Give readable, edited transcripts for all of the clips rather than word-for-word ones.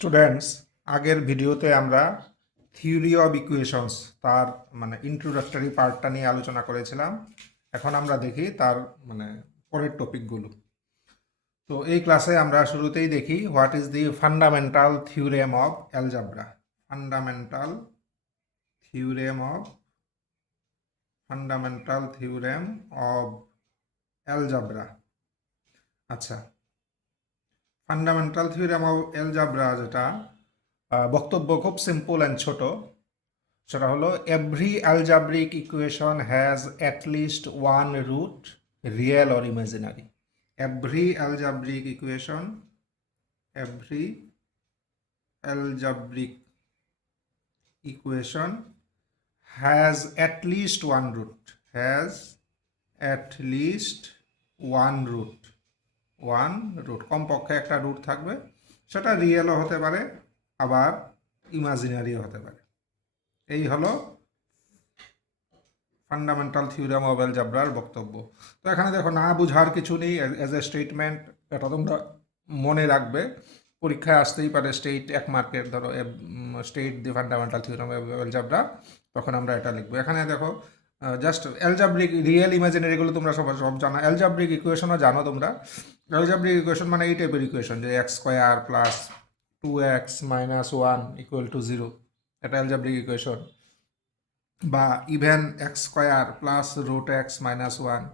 Students, আগের ভিডিওতে আমরা থিওরি অব ইকুয়েশনস তার ইন্ট্রোডাক্টরি পার্টটা নিয়ে আলোচনা করেছিলাম। এখন আমরা দেখি তার পরের টপিকগুলো। তো এই ক্লাসে আমরা শুরুতেই দেখি what is the fundamental theorem of algebra. Fundamental theorem of fundamental theorem of algebra. আচ্ছা, ফান্ডামেন্টাল থিওরেম অব অ্যালজাবরা যেটা বক্তব্য খুব সিম্পল অ্যান্ড ছোট। সেটা হলো every algebraic equation has at least one root, real or imaginary. Every algebraic equation, every algebraic equation has at least one root, has at least one root, কমপক্ষে একটা root থাকবে। সেটা রিয়েলও হতে পারে, আবার ইমাজিনারিও হতে পারে। এই হলো ফান্ডামেন্টাল থিওরেম অফ অ্যালজাবরার বক্তব্য। তো এখানে দেখো, না বুঝার কিছু নেই। অ্যাজ এ স্টেটমেন্ট এটা তোমরা মনে রাখবে, পরীক্ষায় আসতেই পারে স্টেট 1 মার্কের। ধরো state the fundamental theorem of algebra, তখন আমরা এটা লিখবো। এখানে দেখো জাস্ট অ্যালজাব্রিক, রিয়েল, ইমাজিনারি এগুলো তোমরা সব জানো। অ্যালজাব্রিক ইকুয়েশনও জানো তোমরা। অ্যালজাব্রিক ইকুয়েশন মানে এই টাইপের ইকুয়েশন, যে x square plus 2x minus 1 equal to 0, এটা অ্যালজাব্রিক ইকুয়েশন। বা even x square plus root x minus 1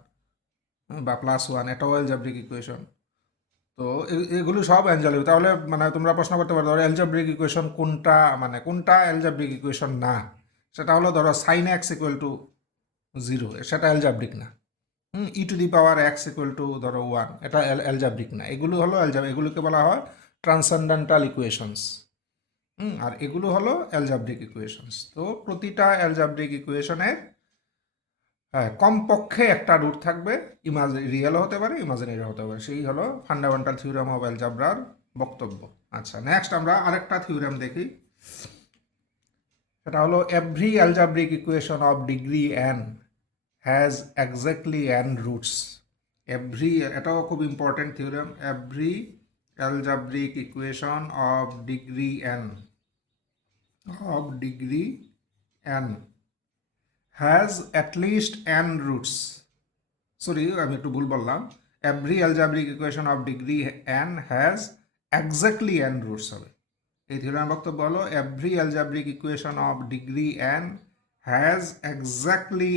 বা প্লাস 1, এটাও অ্যালজাব্রিক ইকুয়েশন। তো এগুলো সব অ্যালজাব্রিক। তাহলে তোমরা প্রশ্ন করতে পারো, ধরো অ্যালজাব্রিক ইকুয়েশন কোনটা, কোনটা অ্যালজাব্রিক ইকুয়েশন না? সেটা হলো ধরো সাইন এক্স ইকুয়াল টু 0, সেটা অ্যালজাব্রিক না। E to the power x equal to ধরো 1, এটা অ্যালজাব্রিক না। এগুলো হলো এগুলোকে বলা হয় ট্রান্সেন্ডেন্টাল ইকুয়েশনস। আর এগুলো হলো অ্যালজাব্রিক ইকুয়েশনস। তো প্রতিটা অ্যালজাব্রিক ইকুয়েশনের কমপক্ষে একটা রুট থাকবে, রিয়েলও হতে পারে, ইমাজিনারি হতে পারে। সেই হলো ফান্ডামেন্টাল থিওরেম অফ অ্যালজাবরার বক্তব্য। আচ্ছা, নেক্সট আমরা আরেকটা থিওরেম দেখি। সেটা হলো every algebraic equation of degree n has exactly n roots. Every, এটাও খুব important theorem. Every algebraic equation of degree n has at least n roots. Sorry, আমি একটু ভুল বললাম। Every algebraic equation of degree n has exactly n roots হবে। এই থিওরেমের বক্তব্য হলো every algebraic equation of degree n has exactly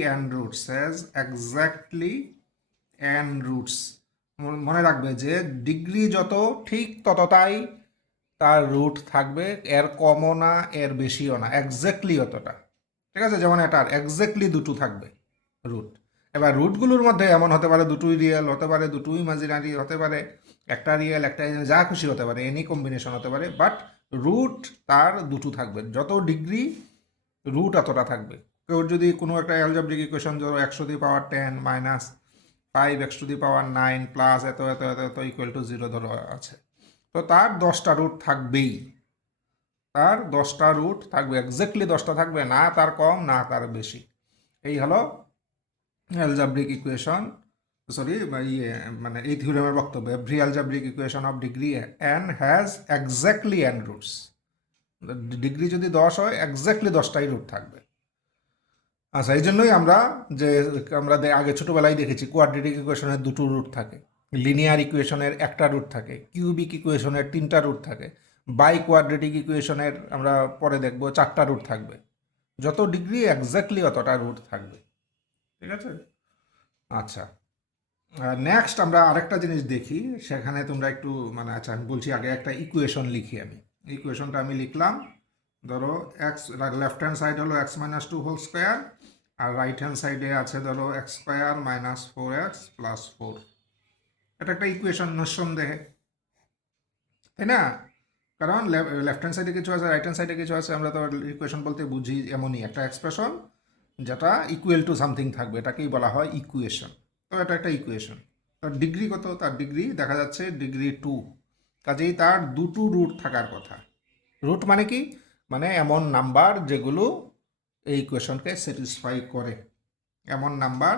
n roots, মনে রাখবে যে ডিগ্রি যত, ঠিক ততটাই তার রুট থাকবে, এর কমও না এর বেশিও না, এক্স্যাক্টলি অতটা। ঠিক আছে, যেমন এটার এক্স্যাক্টলি দুটো থাকবে রুট। এবার রুটগুলোর মধ্যে এমন হতে পারে দুটোই রিয়েল হতে পারে, দুটোই ইমাজিনারি হতে পারে, একটা রিয়েল একটা যা খুশি হতে পারে, এনি কম্বিনেশন হতে পারে, বাট রুট তার দুটো থাকবে। যত ডিগ্রি রুট এতটা থাকবে। কেউ যদি কোনো একটা অ্যালজাব্রিক ইকুয়েশন, ধরো 1^10 মাইনাস 5x⁹9 প্লাস এত এত এত এত ইকুয়াল টু 0 ধরো আছে, তো তার 10টা রুট থাকবেই। তার 10টা রুট থাকবে, এক্স্যাক্টলি 10টা থাকবে, না তার কম না তার বেশি। এই হলো অ্যালজাব্রিক ইকুয়েশন, সরি এই থিওরেমের বক্তব্য। Every algebraic equation of degree n has exactly n roots. Degree যদি 10 হয়, এক্স্যাক্টলি 10টাই রুট থাকবে। আচ্ছা, এই জন্যই আমরা আগে ছোটোবেলায় দেখেছি কোয়াড্রেটিক ইকুয়েশনের 2টো রুট থাকে, লিনিয়ার ইকুয়েশনের 1টা রুট থাকে, কিউবিক ইকুয়েশনের 3টা রুট থাকে, বাই কোয়াড্রেটিক ইকুয়েশনের আমরা পরে দেখব 4টা রুট থাকবে। যত ডিগ্রি এক্স্যাক্টলি অতটা রুট থাকবে। ঠিক আছে। আচ্ছা, নেক্সট আমরা আরেকটা জিনিস দেখি। সেখানে তোমরা একটু আচ্ছা, আমি বলছি আগে একটা ইকুয়েশন লিখি। আমি ইকুয়েশনটা আমি লিখলাম। ধরো এক্স, লেফট হ্যান্ড সাইড হলো x-2 হোল স্কোয়ার, আর রাইট হ্যান্ড সাইডে আছে ধরো x² - 4x + 4। এটা একটা ইকুয়েশন নিঃসন্দেহে, তাই না? কারণ লেফট হ্যান্ড সাইডে কিছু আছে, রাইট হ্যান্ড সাইডে কিছু আছে। আমরা তো ইকুয়েশন বলতে বুঝি এমনই একটা এক্সপ্রেশন যেটা ইকুয়াল টু সামথিং থাকবে, এটাকেই বলা হয় ইকুয়েশন। তো এটা একটা ইকুয়েশন। তার ডিগ্রি কত? তার ডিগ্রি দেখা যাচ্ছে ডিগ্রি 2। কাজেই তার দুটো রুট থাকার কথা। রুট মানে কি? এমন নাম্বার যেগুলো এই ইকুয়েশনকে স্যাটিসফাই করে, এমন নাম্বার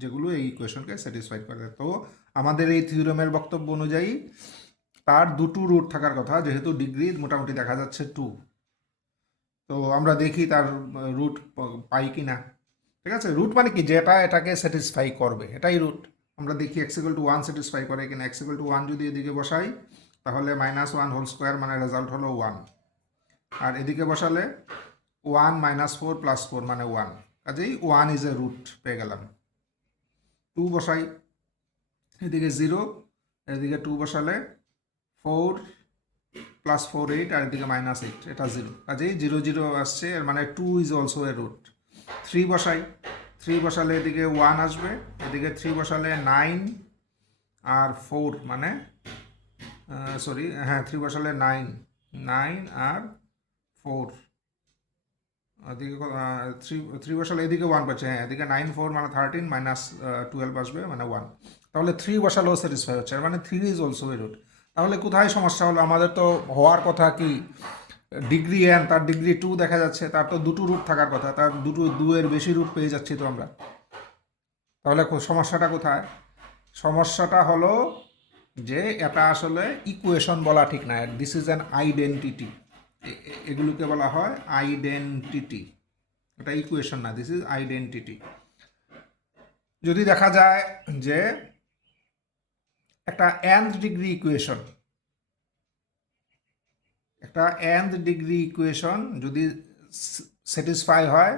যেগুলো এই ইকুয়েশনকে স্যাটিসফাই করে। তো আমাদের এই থিওরেমের বক্তব্য অনুযায়ী তার দুটো রুট থাকার কথা, যেহেতু ডিগ্রি মোটামুটি দেখা যাচ্ছে 2। তো আমরা দেখি তার রুট পাই কি না। ঠিক আছে, রুট মানে কি, যেটা এটাকে স্যাটিসফাই করবে, এটাই রুট। আমরা দেখি x=1 স্যাটিসফাই করে কিনা। x=1 যদি এদিকে বসাই তাহলে -1² মানে রেজাল্ট হলো 1। আর এদিকে বসালে 1 -4 + 4 মানে 1, কাজেই 1 ইজ এ রুট পেয়ে গেলাম। 2 বসাই, এদিকে 0, এদিকে 2 বসালে 4 + 4 8, আর এদিকে -8, এটা 0, কাজেই 0 0 আসছে, এর মানে 2 ইজ অলসো এ রুট। 3 বসাই, 3 বসালে এদিকে 1 আসবে, এদিকে 3 বসালে 9 আর 4 মানে সরি, হ্যাঁ 3 বসালে 9 9 আর 4, এদিকে 3 বসালে এদিকে 1 পাচ্ছে, হ্যাঁ এদিকে 9 4 মানে 13 -12 আসবে মানে 1। তাহলে 3 বসালেও স্যাটিসফাই হচ্ছে, মানে 3 ইজ অলসো এ রুট। তাহলে কোথায় সমস্যা হলো? আমাদের তো হওয়ার কথা কি ডিগ্রি n, তার ডিগ্রি 2 দেখা যাচ্ছে, তার তো দুটো রুট থাকার কথা, তার দুয়ের বেশি রুট পেয়ে যাচ্ছি তো আমরা। তাহলে সমস্যাটা কোথায়? সমস্যাটা হলো যে এটা আসলে ইকুয়েশন বলা ঠিক না, দিস ইজ অ্যান আইডেন্টিটি। এগুলোকে বলা হয় আইডেন্টিটি, এটা ইকুয়েশন না, দিস ইজ আইডেন্টিটি। যদি দেখা যায় যে একটা nth ডিগ্রি ইকুয়েশন, একটা nth ডিগ্রি ইকুয়েশন যদি স্যাটিসফাই হয়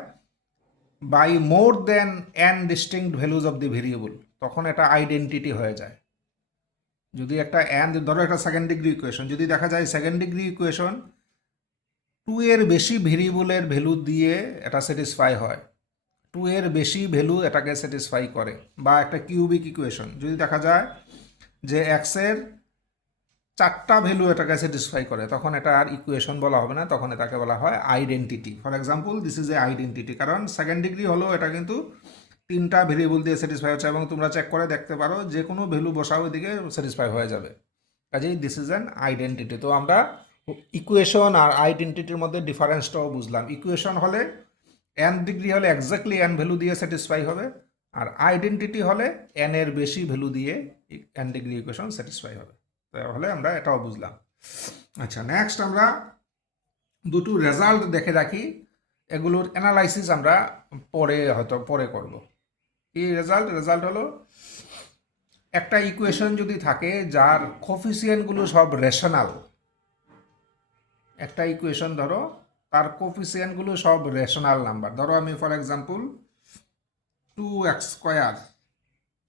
by more than n distinct values of the variable, তখন এটা আইডেন্টিটি হয়ে যায়। যদি একটা ধরো একটা সেকেন্ড ডিগ্রি ইকুয়েশন, যদি দেখা যায় সেকেন্ড ডিগ্রি ইকুয়েশন 2 এর বেশি ভেরিয়েবলের ভ্যালু দিয়ে এটা স্যাটিসফাই হয়, 2 এর বেশি ভ্যালু এটাকে স্যাটিসফাই করে, বা একটা কিউবিক ইকুয়েশন যদি দেখা যায় যে এক্সের 4টা ভ্যালু এটাকে স্যাটিসফাই করে, তখন এটা আর ইকুয়েশন বলা হবে না, তখন এটাকে বলা হয় identity. For example, this is a identity, কারণ সেকেন্ড ডিগ্রি হলো এটা কিন্তু 3টা ভেরিয়েবল দিয়ে স্যাটিসফাই হচ্ছে, এবং তোমরা চেক করে দেখতে পারো যে কোনো ভ্যালু বসাও এদিকে স্যাটিসফাই হয়ে যাবে, কাজেই দিস ইজ অ্যান আইডেন্টিটি। তো আমরা ইকুয়েশন আর আইডেন্টিটির মধ্যে ডিফারেন্সটাও বুঝলাম। ইকুয়েশন হলে n ডিগ্রি হলে এক্স্যাক্টলি n ভ্যালু দিয়ে স্যাটিসফাই হবে, আর আইডেন্টিটি হলে n এর বেশি ভ্যালু দিয়ে n ডিগ্রি ইকুয়েশন স্যাটিসফাই হবে। তাহলে আমরা এটাও বুঝলাম। আচ্ছা, নেক্সট আমরা দুটো রেজাল্ট দেখে রাখি, এগুলোর অ্যানালাইসিস আমরা পরে করব। এই রেজাল্ট হলো একটা ইকুয়েশন যদি থাকে যার কোফিসিয়েন্টগুলো সব রেশনাল, একটা ইকুয়েশন ধরো তার কোফিসিয়েন্টগুলো সব রেশনাল নাম্বার, ধরো আমি ফর এক্সাম্পল 2x²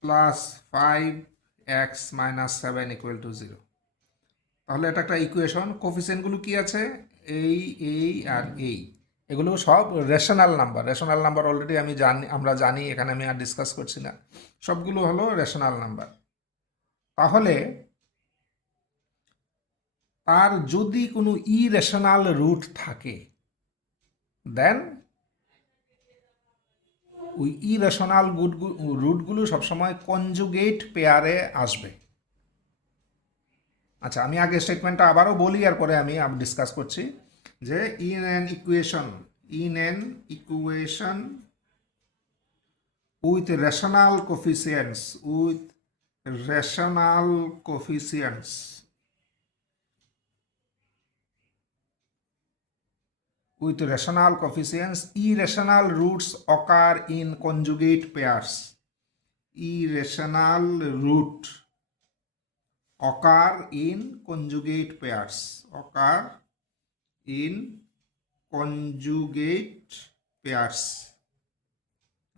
+ 5x - 7 = 0, তাহলে এটা একটা ইকুয়েশন। কোফিসিয়েন্টগুলো কি আছে? এই আর এই, এগুলো সব rational number. Rational number already আমরা জানি, এখানে আমি আর ডিসকাস করছি না, সবগুলো হলো রেশনাল নাম্বার। তাহলে তার যদি কোনো ইরেশনাল রুট থাকে, দেন ওই ইরেশনাল রুটগুলো সবসময় কনজুগেট পেয়ারে আসবে। আচ্ছা, আমি আগে স্টেটমেন্টটা আবারও বলি, আর পরে আমি ডিসকাস করছি যে in an equation with rational coefficients irrational roots occur in conjugate pairs. Irrational root occur in conjugate pairs.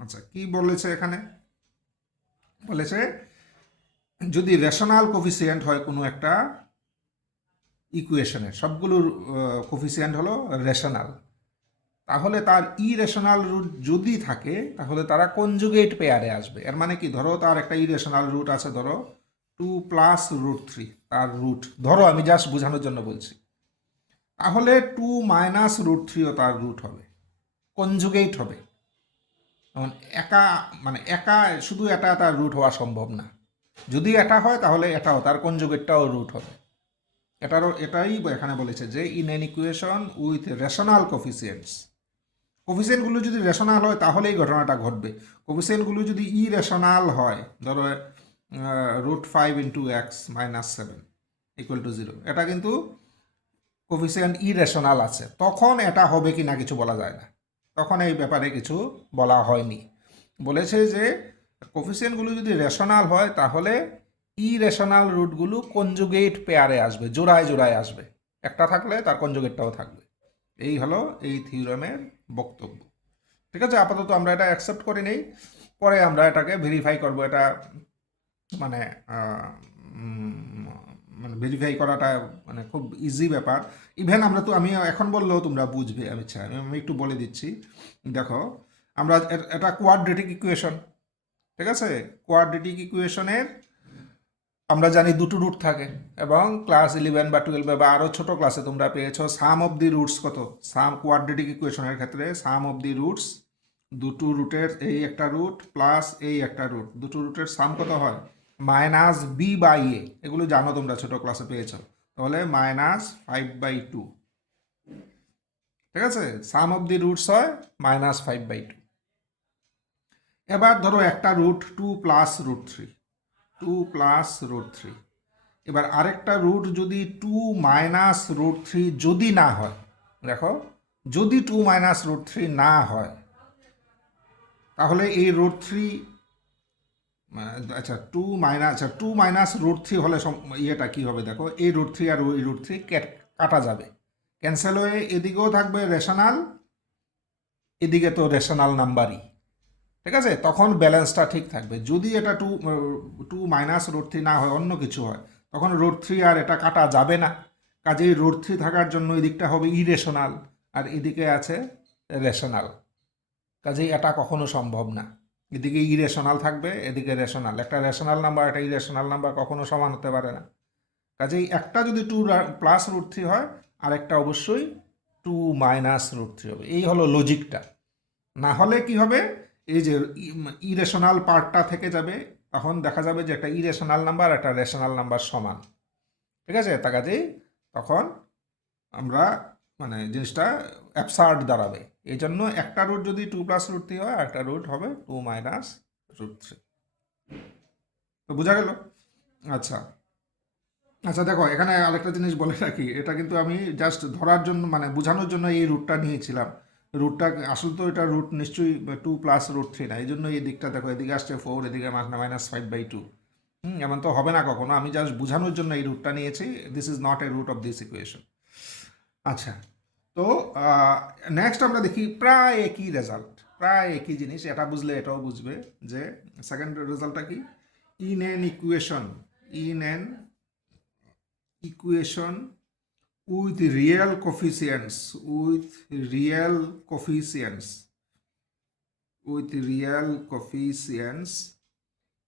আচ্ছা, কি বলেছে এখানে? বলেছে যদি রেশনাল কোফিসিয়েন্ট হয় কোনো একটা ইকুয়েশনের, সবগুলোর কোফিসিয়েন্ট হলো রেশনাল, তাহলে তার ইরেশনাল রুট যদি থাকে তাহলে তারা কনজুগেট পেয়ারে আসবে। এর মানে কি, ধরো তার একটা ইরেশনাল রুট আছে, ধরো 2 + √3, তার রুট ধরো, আমি জাস্ট বোঝানোর জন্য বলছি, তাহলে 2 - √3ও তার রুট হবে, কনজুগেট হবে। একা শুধু এটা তার রুট হওয়া সম্ভব না, যদি এটা হয় তাহলে এটাও তার কনজুগেটটাও রুট হবে। এটাই এখানে বলেছে যে in an equation with rational কোফিসিয়েন্টগুলো যদি রেশনাল হয় তাহলেই ঘটনাটা ঘটবে। কোফিসিয়েন্টগুলো যদি ইরেশনাল হয়, ধরো √5 × x - 7, ইকুয়াল টু 0, এটা কিন্তু কোফিসিয়েন্ট ইরেশনাল আছে, তখন এটা হবে কি না কিছু বলা যায় না, তখন এই ব্যাপারে কিছু বলা হয়নি। বলেছে যে কোফিসিয়েন্টগুলো যদি রেশনাল হয় তাহলে ইরেশনাল রুটগুলো কনজুগেট পেয়ারে আসবে, জোড়ায় জোড়ায় আসবে, একটা থাকলে তার কনজুগেটটাও থাকবে। এই হলো এই থিওরেমের বক্তব্য। ঠিক আছে, আপাতত আমরা এটা অ্যাকসেপ্ট করে নেই, পরে আমরা এটাকে ভেরিফাই করব। এটা মানে মানে ভেরিফাই করাটা মানে খুব ইজি ব্যাপার। ইভেন আমি এখন বললেও তোমরা বুঝবে, আমি একটু বলে দিচ্ছি। দেখো, আমরা এটা কোয়াড্রেটিক ইকুয়েশন, ঠিক আছে, কোয়াড্রেটিক ইকুয়েশনের আমরা জানি দুটো রুট থাকে, এবং ক্লাস 11 বা 12 বা আরও ছোটো ক্লাসে তোমরা পেয়েছো সাম অফ দি রুটস কত, সাম কোয়াড্রেটিক ইকুয়েশনের ক্ষেত্রে সাম অফ দি রুটস, দুটো রুটের এই একটা রুট প্লাস এই একটা রুট, দুটো রুটের সাম কত হয়, -b/a, এগুলো জানো তোমরা ছোটো ক্লাসে পেয়েছো, তাহলে -5/2, ঠিক আছে, সাম অফ দি রুটস হয় -5/2। এবার ধরো একটা root 2 plus root 3, 2 plus root 3, এবার আরেকটা রুট যদি 2 মাইনাস রুট 3 যদি না হয়, দেখো যদি 2 মাইনাস রুট 3 না হয়, তাহলে এই রুট 3 আচ্ছা 2 মাইনাস রুট 3 হলে ইয়েটা কি হবে, দেখো এই রুট 3 আর ওই রুট 3 কাটা যাবে, ক্যান্সেল হয়ে এদিকেও থাকবে রেশনাল, এদিকে তো রেশনাল নাম্বারই, ঠিক আছে, তখন ব্যালেন্সটা ঠিক থাকবে। যদি এটা 2 মাইনাস রুট 3 না হয়, অন্য কিছু হয়, তখন রুট 3 আর এটা কাটা যাবে না, কাজেই রুট 3 থাকার জন্য এদিকটা হবে ইরেশনাল, আর এদিকে আছে রেশনাল, কাজেই এটা কখনো সম্ভব না। এদিকে ইরেশনাল থাকবে, এদিকে রেশনাল, একটা রেশনাল নাম্বার একটা ইরেশনাল নাম্বার কখনো সমান হতে পারে না। কাজেই একটা যদি 2 প্লাস রুট 3 হয়, আর একটা অবশ্যই 2 মাইনাস রুট 3 হবে। এই হলো লজিকটা। না হলে কি হবে, এই যে ইরেশনাল পার্টটা থেকে যাবে, তখন দেখা যাবে যে একটা ইরেশনাল নাম্বার একটা রেশনাল নাম্বার সমান, ঠিক আছে, তা কাজেই তখন আমরা মানে জিনিসটা অ্যাবসার্ড দাঁড়াবে। এই জন্য একটা রুট যদি 2 প্লাস রুট 3 হয়, একটা রুট হবে 2 মাইনাস রুট 3। তো বোঝা গেল? আচ্ছা আচ্ছা, দেখো এখানে আরেকটা জিনিস বলে রাখি, এটা কিন্তু আমি জাস্ট ধরার জন্য মানে বোঝানোর জন্য এই রুটটা নিয়েছিলাম। রুটটা আসলে তো এটা রুট নিশ্চয়ই 2 প্লাস রুট 3 না, এই জন্য এই দিকটা দেখো, এদিকে আসছে 4, এদিকে -5/2। এমন তো হবে না কখনো, আমি জাস্ট বোঝানোর জন্য এই রুটটা নিয়েছি। This is not a root of this equation. আচ্ছা, তো নেক্সট আমরা দেখি প্রায় একই রেজাল্ট, প্রায় একই জিনিস, এটা বুঝলে এটাও বুঝবে যে সেকেন্ড রেজাল্টটা কি। In an equation, in an equation with real coefficients,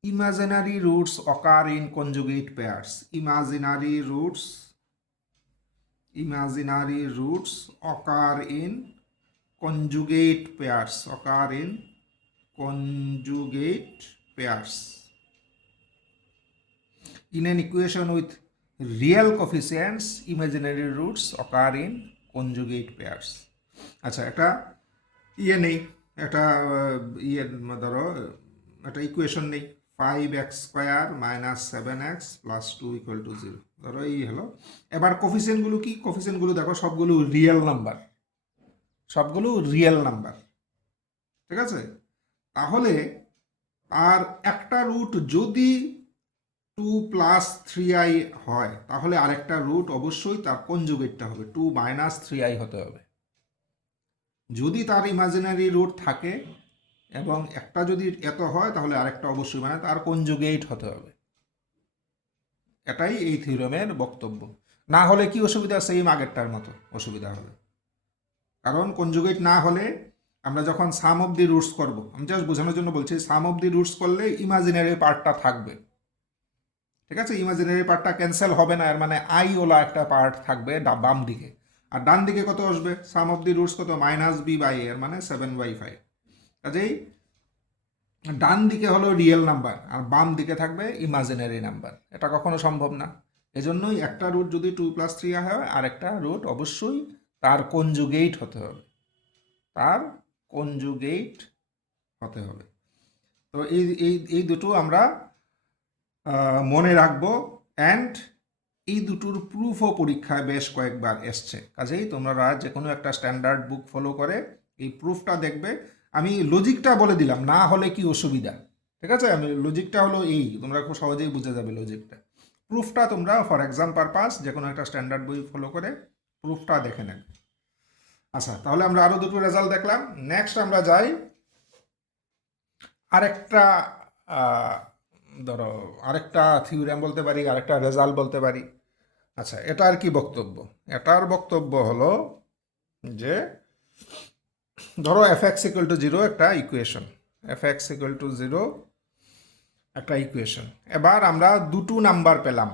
imaginary roots occur in conjugate pairs. Imaginary roots occur in conjugate pairs, in an equation with real coefficients, imaginary roots occur in conjugate pairs. আচ্ছা, একটা ইয়ে নেই, একটা ইয়ে ধরো একটা equation নেই, 5x² - 7x + 2 = 0, ধরো এই হলো। এবার কোফিসিয়েন্টগুলো কি, কোফিসিয়েন্টগুলো দেখো সবগুলো রিয়েল নাম্বার, ঠিক আছে, তাহলে আর একটা রুট যদি 2 প্লাস 3i হয়, তাহলে আরেকটা রুট অবশ্যই তার কনজুগেটটা হবে 2 মাইনাস 3i হতে হবে। যদি তার ইমাজিনারি রুট থাকে এবং একটা যদি এত হয়, তাহলে আরেকটা অবশ্যই মানে তার কনজুগেট হতে হবে। এটাই এই থিওরেমের বক্তব্য। না হলে কি অসুবিধা, সেম আগেরটার মতো অসুবিধা হবে। কারণ কনজুগেট না হলে আমরা যখন সাম অফ দি রুটস করব, আমি জাস্ট বোঝানোর জন্য বলছি, সাম অফ দি রুটস করলে ইমাজিনারি পার্টটা থাকবে, ঠিক আছে, ইমাজিনারি পার্টটা ক্যান্সেল হবে না, এর মানে আই ওলা একটা পার্ট থাকবে বাম দিকে। আর ডান দিকে কত আসবে, সাম অফ দি রুটস কত, -b/a, এর মানে 7/5। কাজেই ডান দিকে হলো রিয়েল নাম্বার আর বাম দিকে থাকবে ইমাজিনারি নাম্বার, এটা কখনো সম্ভব না। এজন্যই একটা রুট যদি 2 + 3 হয়, আর একটা রুট অবশ্যই তার কনজুগেট হতে হবে, তো এই এই এই দুটো আমরা মনে রাখবো। অ্যান্ড এই দুটোর প্রুফও পরীক্ষায় বেশ কয়েকবার এসছে, কাজেই তোমরা যে কোনো একটা স্ট্যান্ডার্ড বুক ফলো করে এই প্রুফটা দেখবে। আমি লজিকটা বলে দিলাম, না হলে কি অসুবিধা, ঠিক আছে? আমি লজিকটা হলো এই, তোমরা খুব সহজেই বুঝে যাবে লজিকটা। প্রুফটা তোমরা ফর এক্সাম পারপাস যে কোনো একটা স্ট্যান্ডার্ড বই ফলো করে প্রুফটা দেখে নেবে। আচ্ছা, তাহলে আমরা আরও দুটো রেজাল্ট দেখলাম। নেক্সট আমরা যাই আরেকটা, ধরো আরেকটা থিওরেম বলতে পারি, আরেকটা রেজাল্ট বলতে পারি। আচ্ছা, এটার কি বক্তব্য? এটার বক্তব্য হলো যে ধরো f x equal to zero একটা equation, f x equal to zero একটা ইকুয়েশন। এবার আমরা দুটো নাম্বার পেলাম,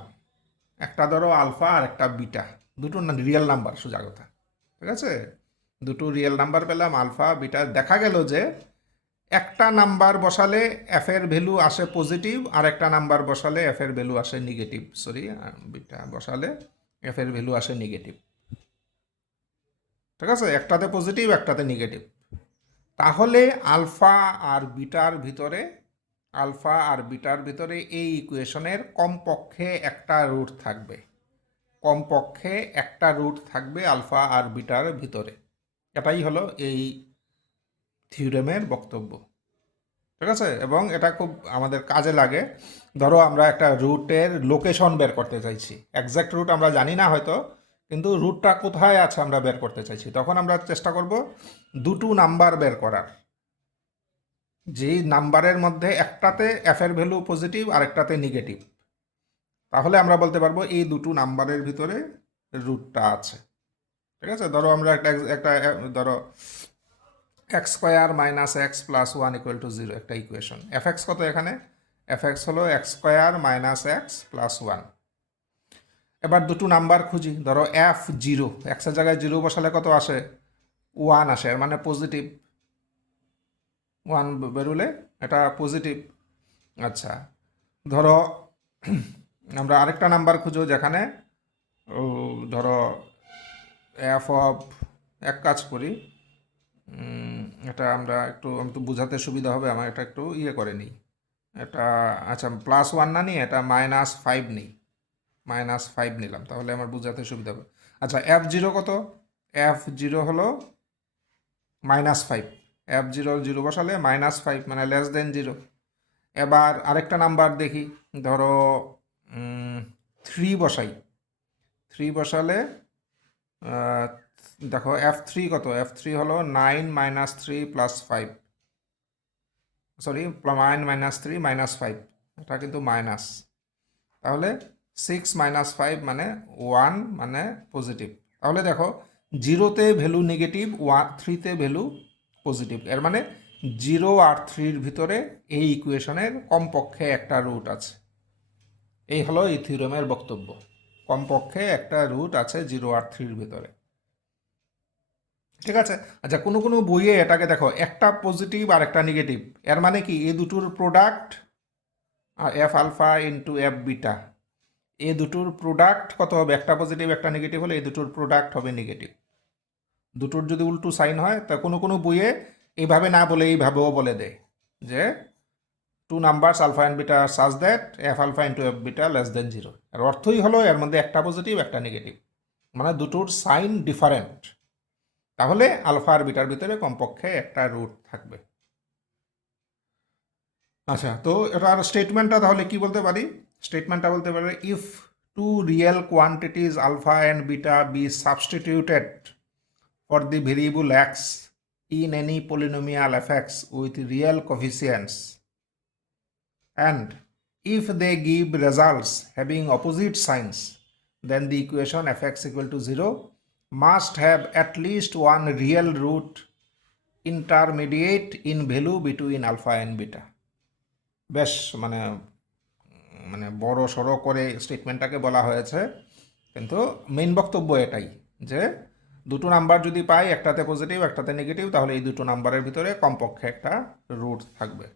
একটা ধরো আলফা আর একটা বিটা, দুটো রিয়েল নাম্বার, সোজা কথা, ঠিক আছে? দুটো রিয়েল নাম্বার পেলাম, আলফা বিটা। দেখা গেল যে একটা নাম্বার বসালে এফ এর ভ্যালু আসে পজিটিভ, আর একটা নাম্বার বসালে এফ এর ভ্যালু আসে নেগেটিভ। সরি, বিটা বসালে এফ এর ভ্যালু আসে নেগেটিভ, ঠিক আছে? একটাতে পজিটিভ, একটাতে নেগেটিভ। তাহলে আলফা আর বিটার ভিতরে, আলফা আর বিটার ভিতরে এই ইকুয়েশনের কমপক্ষে একটা রুট থাকবে, কমপক্ষে একটা রুট থাকবে আলফা আর বিটার ভিতরে। এটাই হলো এই থিওরেমের বক্তব্য, ঠিক আছে? এবং এটা খুব আমাদের কাজে লাগে। ধরো আমরা একটা রুটের লোকেশন বের করতে চাইছি, একজ্যাক্ট রুট আমরা জানি না হয়তো, কিন্তু রুটটা কোথায় আছে আমরা বের করতে চাইছি, তখন আমরা চেষ্টা করব দুটো নাম্বার বের করার, যেই নাম্বারের মধ্যে একটাতে এফ এর ভ্যালু পজিটিভ আর একটাতে নেগেটিভ। তাহলে আমরা বলতে পারবো এই দুটো নাম্বারের ভিতরে রুটটা আছে, ঠিক আছে? ধরো আমরা একটা একটা ধরো x square minus x plus one equal to zero একটা ইকুয়েশন। এফ এক্স কত এখানে? এফ এক্স হলো x square minus x plus one. এবার দুটো নাম্বার খুঁজি, ধরো এফ জিরো, এক্সের জায়গায় জিরো বসালে কত আসে? ওয়ান আসে, এর মানে পজিটিভ, ওয়ান বেরোলে এটা পজিটিভ। আচ্ছা, ধরো আমরা আরেকটা নাম্বার খুঁজো যেখানে ধরো এফ অফ, এক কাজ করি, এটা আমরা একটু, আমি তো বোঝাতে সুবিধা হবে, আমার এটা একটু ইয়ে করে নিই। এটা আচ্ছা প্লাস ওয়ান না নিই, এটা মাইনাস ফাইভ নিই, মাইনাস ফাইভ নিলাম, তাহলে আমার বোঝাতে সুবিধা হবে। আচ্ছা, এফ জিরো কত? এফ জিরো হলো minus five, F zero zero বসালে মাইনাস ফাইভ, মানে লেস দেন জিরো। এবার আরেকটা নাম্বার দেখি, ধরো থ্রি বসাই, থ্রি বসালে দেখো এফ থ্রি কত? এফ থ্রি হলো nine minus three plus five, sorry nine minus three minus five, এটা কিন্তু মাইনাস। তাহলে সিক্স মাইনাস ফাইভ মানে ওয়ান, মানে পজিটিভ। তাহলে দেখো জিরোতে ভ্যালু নেগেটিভ, থ্রিতে ভ্যালু পজিটিভ, এর মানে জিরো আর থ্রির ভিতরে এই ইকুয়েশনের কমপক্ষে একটা রুট আছে। এই হলো এই থিওরেমের বক্তব্য, কমপক্ষে একটা রুট আছে জিরো আর থ্রির ভিতরে, ঠিক আছে? আচ্ছা, কোনো কোনো বইয়ে এটাকে দেখো একটা পজিটিভ আর একটা নেগেটিভ, এর মানে কি এই দুটোর product, f alpha into f beta, এই দুটোর প্রোডাক্ট কত হবে? একটা পজিটিভ একটা নেগেটিভ হলে এই দুটোর প্রোডাক্ট হবে নেগেটিভ। দুটোর যদি উল্টো সাইন হয়, তা কোনো কোনো বইয়ে এইভাবে না বলে এইভাবেও বলে দেয় যে two numbers alpha and beta such that f alpha into f beta less than zero. আর অর্থই হলো এর মধ্যে একটা পজিটিভ একটা নেগেটিভ, মানে দুটোর সাইন ডিফারেন্ট, তাহলে আলফা আর বিটার ভিতরে কমপক্ষে একটা রুট থাকবে। আচ্ছা, তো এটার স্টেটমেন্টটা তাহলে কি বলতে পারি? স্টেটমেন্টটা বলতে পারি, if two real quantities alpha and beta be substituted for the variable x in any polynomial fx with real coefficients, and if they give results having opposite signs, then the equation fx equal to 0 must have at least one real root intermediate in value between alpha and beta. বেশ মানে মানে বড় সড়ো করে স্টেটমেন্টটাকে বলা হয়েছে, কিন্তু main বক্তব্য এটাই যে দুটো নাম্বার যদি পাই, একটাতে পজিটিভ একটাতে নেগেটিভ, তাহলে এই দুটো নাম্বারের ভিতরে কমপক্ষে একটা রুট থাকবে।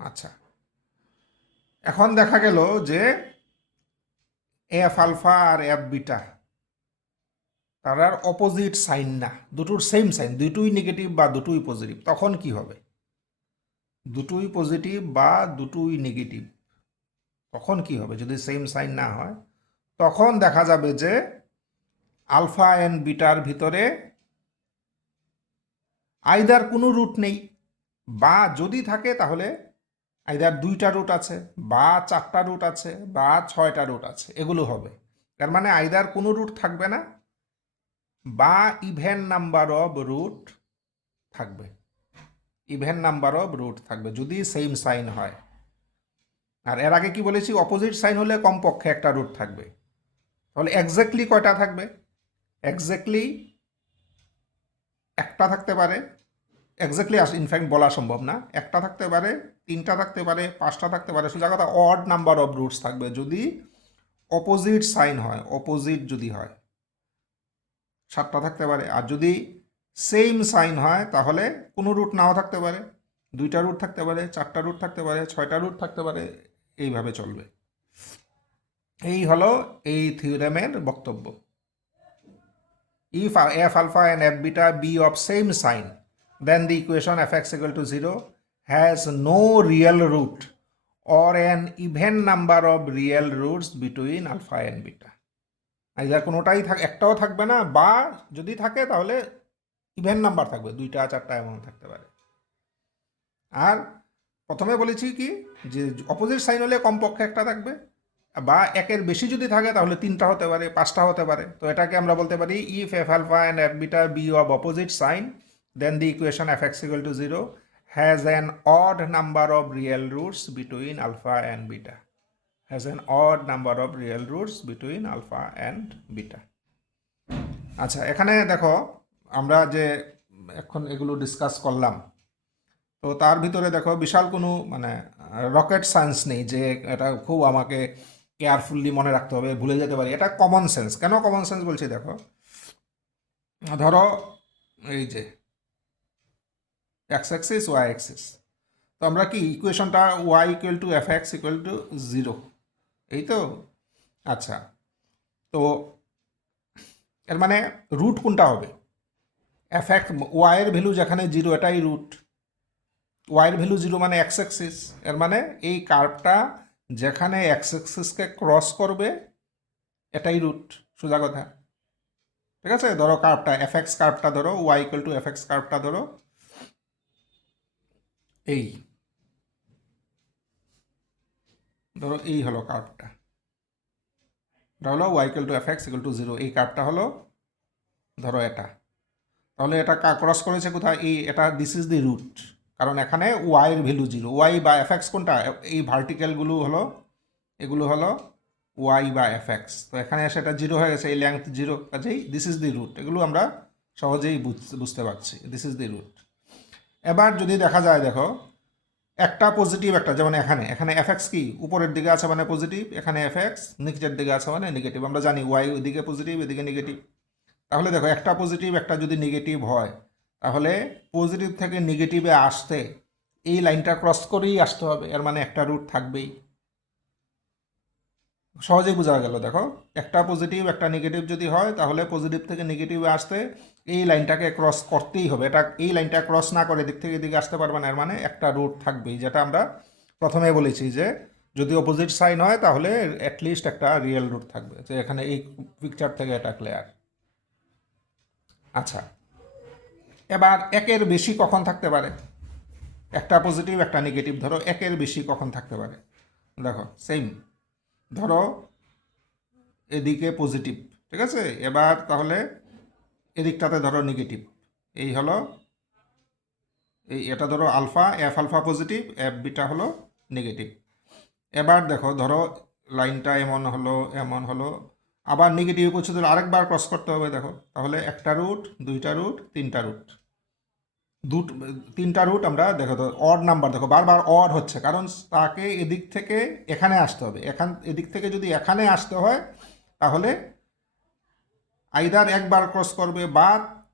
আচ্ছা, এখন দেখা গেল যে এফ আলফা আর এফ বিটা তার অপোজিট সাইন না, দুটোর সেম সাইন, দুটোই নেগেটিভ বা দুটোই পজিটিভ, তখন কি হবে? দুটোই পজিটিভ বা দুটোই নেগেটিভ, তখন কি হবে যদি সেম সাইন না হয়? তখন দেখা যাবে যে আলফা অ্যান্ড বিটার ভিতরে আইদার কোনো রুট নেই, বা যদি থাকে তাহলে আইদার 2টা রুট আছে, বা 4টা রুট আছে, বা 6টা রুট আছে, এগুলো হবে। তার মানে আইদার কোনো রুট থাকবে না, বা ইভেন নাম্বার অফ রুট থাকবে। ইভেন নাম্বার অফ রুট থাকবে যদি সেম সাইন হয়। আর এর আগে কি বলেছি, অপোজিট সাইন হলে কমপক্ষে একটা রুট থাকবে। তাহলে এক্স্যাক্টলি কয়টা থাকবে? এক্স্যাক্টলি একটা থাকতে পারে, এক্স্যাক্টলি ইনফ্যাক্ট বলা সম্ভব না, একটা থাকতে পারে, 3টা থাকতে পারে, 5টা থাকতে পারে, সোজা কথা অড নাম্বার অফ রুটস থাকবে যদি অপোজিট সাইন হয়। অপোজিট যদি হয় 7টা থাকতে পারে, আর যদি সেম সাইন হয় তাহলে কোনো রুট নাও থাকতে পারে, 2টা রুট থাকতে পারে, 4টা রুট থাকতে পারে, 6টা রুট থাকতে পারে, এইভাবে চলবে। এই হলো এই থিওরেমের বক্তব্য। If f alpha and f beta be of same sign, then the equation fx equal to 0 has no real root or an even number of real roots between alpha and beta. Either কোনোটাই একটাও থাকবে না, বা যদি থাকে তাহলে even number থাকবে, 2টা 4টা এমন থাকতে পারে। আর প্রথমে বলেছি কি যে অপোজিট সাইন হলে কমপক্ষে একটা থাকবে, বা একের বেশি যদি থাকে তাহলে 3টা হতে পারে, 5টা হতে পারে। তো এটাকে আমরা বলতে পারি if f alpha and f beta be of opposite sign, then the equation f x equal to 0 has an odd number of real roots between alpha and beta. Has an odd number of real roots between alpha and beta. আচ্ছা, এখানে দেখো আমরা যে এখন এগুলো discuss করলাম, তো তার ভিতরে দেখো বিশাল কোনো মানে রকেট সায়েন্স নেই যে এটা খুব আমাকে কেয়ারফুলি মনে রাখতে হবে, ভুলে যেতে পারি। এটা কমন সেন্স। কেন কমন সেন্স বলছি দেখো, ধরো এই যে এক্স অ্যাক্সিস ওয়াই অ্যাক্সিস, তো আমরা কি ইকুয়েশনটা y equal to f x equal to 0, এই তো। আচ্ছা, তো এর মানে রুট কোনটা হবে? এফ এক্স ওয়াইয়ের ভ্যালু যেখানে 0 এটাই রুট। ওয়াইয়ের ভ্যালু 0 মানে এক্স অ্যাক্সিস, এর মানে এই কার্ভটা যেখানে এক্স অ্যাক্সিসকে ক্রস করবে এটাই রুট, সোজা কথা। ঠিক আছে, ধরো কার্ভটা এফ এক্স কার্ভটা ধরো, y equal to f x কার্ভটা ধরো এই, ধরো এই হলো কার্ভটা, এটা হলো y equal to f x equal to 0, এই কার্ভটা হলো ধরো এটা। তাহলে এটা ক্রস করেছে কোথায়? এই এটা, দিস ইজ দি রুট, কারণ এখানে ওয়াইয়ের ভ্যালু 0। ওয়াই বা এফ এক্স কোনটা? এই ভার্টিক্যালগুলো হলো, এগুলো হলো ওয়াই বা এফ এক্স। তো এখানে এসে এটা 0 হয়ে গেছে, এই লেংথ 0, কাজেই দিস ইজ দি রুট। এগুলো আমরা সহজেই বুঝতে পারছি, দিস ইজ দি রুট। এবার যদি দেখা যায়, দেখো একটা পজিটিভ একটা, যেমন এখানে এখানে এফ এক্স কি উপরের দিকে আছে মানে পজিটিভ, এখানে এফ এক্স নিচের দিকে আছে মানে নেগেটিভ। আমরা জানি ওয়াই ওইদিকে পজিটিভ, এদিকে নেগেটিভ। তাহলে দেখো একটা পজিটিভ একটা যদি নেগেটিভ হয়, তাহলে পজিটিভ থেকে নেগেটিভে আসতে এই লাইনটা ক্রস করেই আসতে হবে, এর মানে একটা রুট থাকবেই। সহজেই বোঝা গেল। দেখো একটা পজিটিভ একটা নেগেটিভ যদি হয়, তাহলে পজিটিভ থেকে নেগেটিভে আসতে এই লাইনটাকে ক্রস করতেই হবে। এটা এই লাইনটা ক্রস না করে দিক থেকে এদিকে আসতে পারবে না, এর মানে একটা রুট থাকবেই, যেটা আমরা প্রথমে বলেছি যে যদি অপোজিট সাইন হয় তাহলে অ্যাটলিস্ট একটা রিয়েল রুট থাকবে। যে এখানে এই পিকচার থেকে এটা ক্লিয়ার। আচ্ছা, এবার একের বেশি কখন থাকতে পারে? একটা পজিটিভ একটা নেগেটিভ, ধরো একের বেশি কখন থাকতে পারে? দেখো সেম, ধরো এদিকে পজিটিভ, ঠিক আছে, এবার তাহলে এদিকটাতে ধরো নেগেটিভ, এই হলো এই, এটা ধরো alpha, f alpha positive, f beta হলো নেগেটিভ। এবার দেখো ধরো লাইনটা এমন হলো এমন হলো, আবার নেগেটিভ পৌঁছে দিলে আরেকবার ক্রস করতে হবে। দেখো তাহলে একটা রুট, 2টা রুট, 3টা রুট, 3টা রুট আমরা দেখো তো অড নাম্বার, দেখো বারবার অড হচ্ছে, কারণ তাকে এদিক থেকে এখানে আসতে হবে। এদিক থেকে যদি এখানে আসতে হয় তাহলে আইদার একবার ক্রস করবে, বা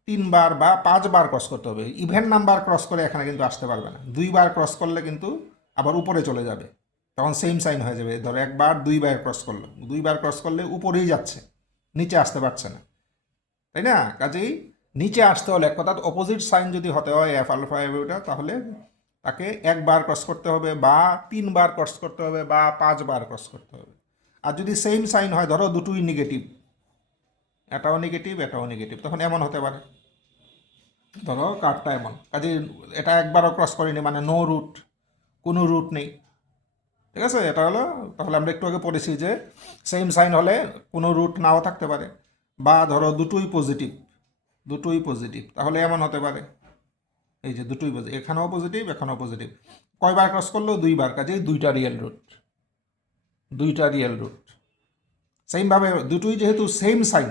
3বার বা 5বার ক্রস করতে হবে। ইভেন নাম্বার ক্রস করে এখানে কিন্তু আসতে পারবে না। 2বার ক্রস করলে কিন্তু আবার উপরে চলে যাবে, তখন সেম সাইন হয়ে যাবে। ধরো একবার 2বার ক্রস করলো, 2বার ক্রস করলে উপরেই যাচ্ছে, নিচে আসতে পারছে না, তাই না? কাজেই নিচে আসতে হলে এক কথা অপোজিট সাইন যদি হতে হয় এফ আলফা এফ বিটা, তাহলে তাকে একবার ক্রস করতে হবে বা 3বার ক্রস করতে হবে বা 5বার ক্রস করতে হবে। আর যদি সেম সাইন হয়, ধরো দুটোই নেগেটিভ, এটাও নেগেটিভ এটাও নেগেটিভ, তখন এমন হতে পারে, ধরো কার্ডটা এমন, কাজে এটা একবারও ক্রস করেনি মানে নো রুট, কোনো রুট নেই। ঠিক আছে, এটা হলো, তাহলে আমরা একটু আগে পড়েছি যে সেম সাইন হলে কোনো রুট নাও থাকতে পারে, বা ধরো দুটোই পজিটিভ, দুটোই পজিটিভ, তাহলে এমন হতে পারে, এই যে দুটোই পজিটিভ, এখানেও পজিটিভ এখানেও পজিটিভ, কয়বার ক্রস করলো? 2বার, কাজেই দুইটা রিয়েল রুট, দুইটা রিয়েল রুট। সেমভাবে দুটোই যেহেতু সেম সাইন,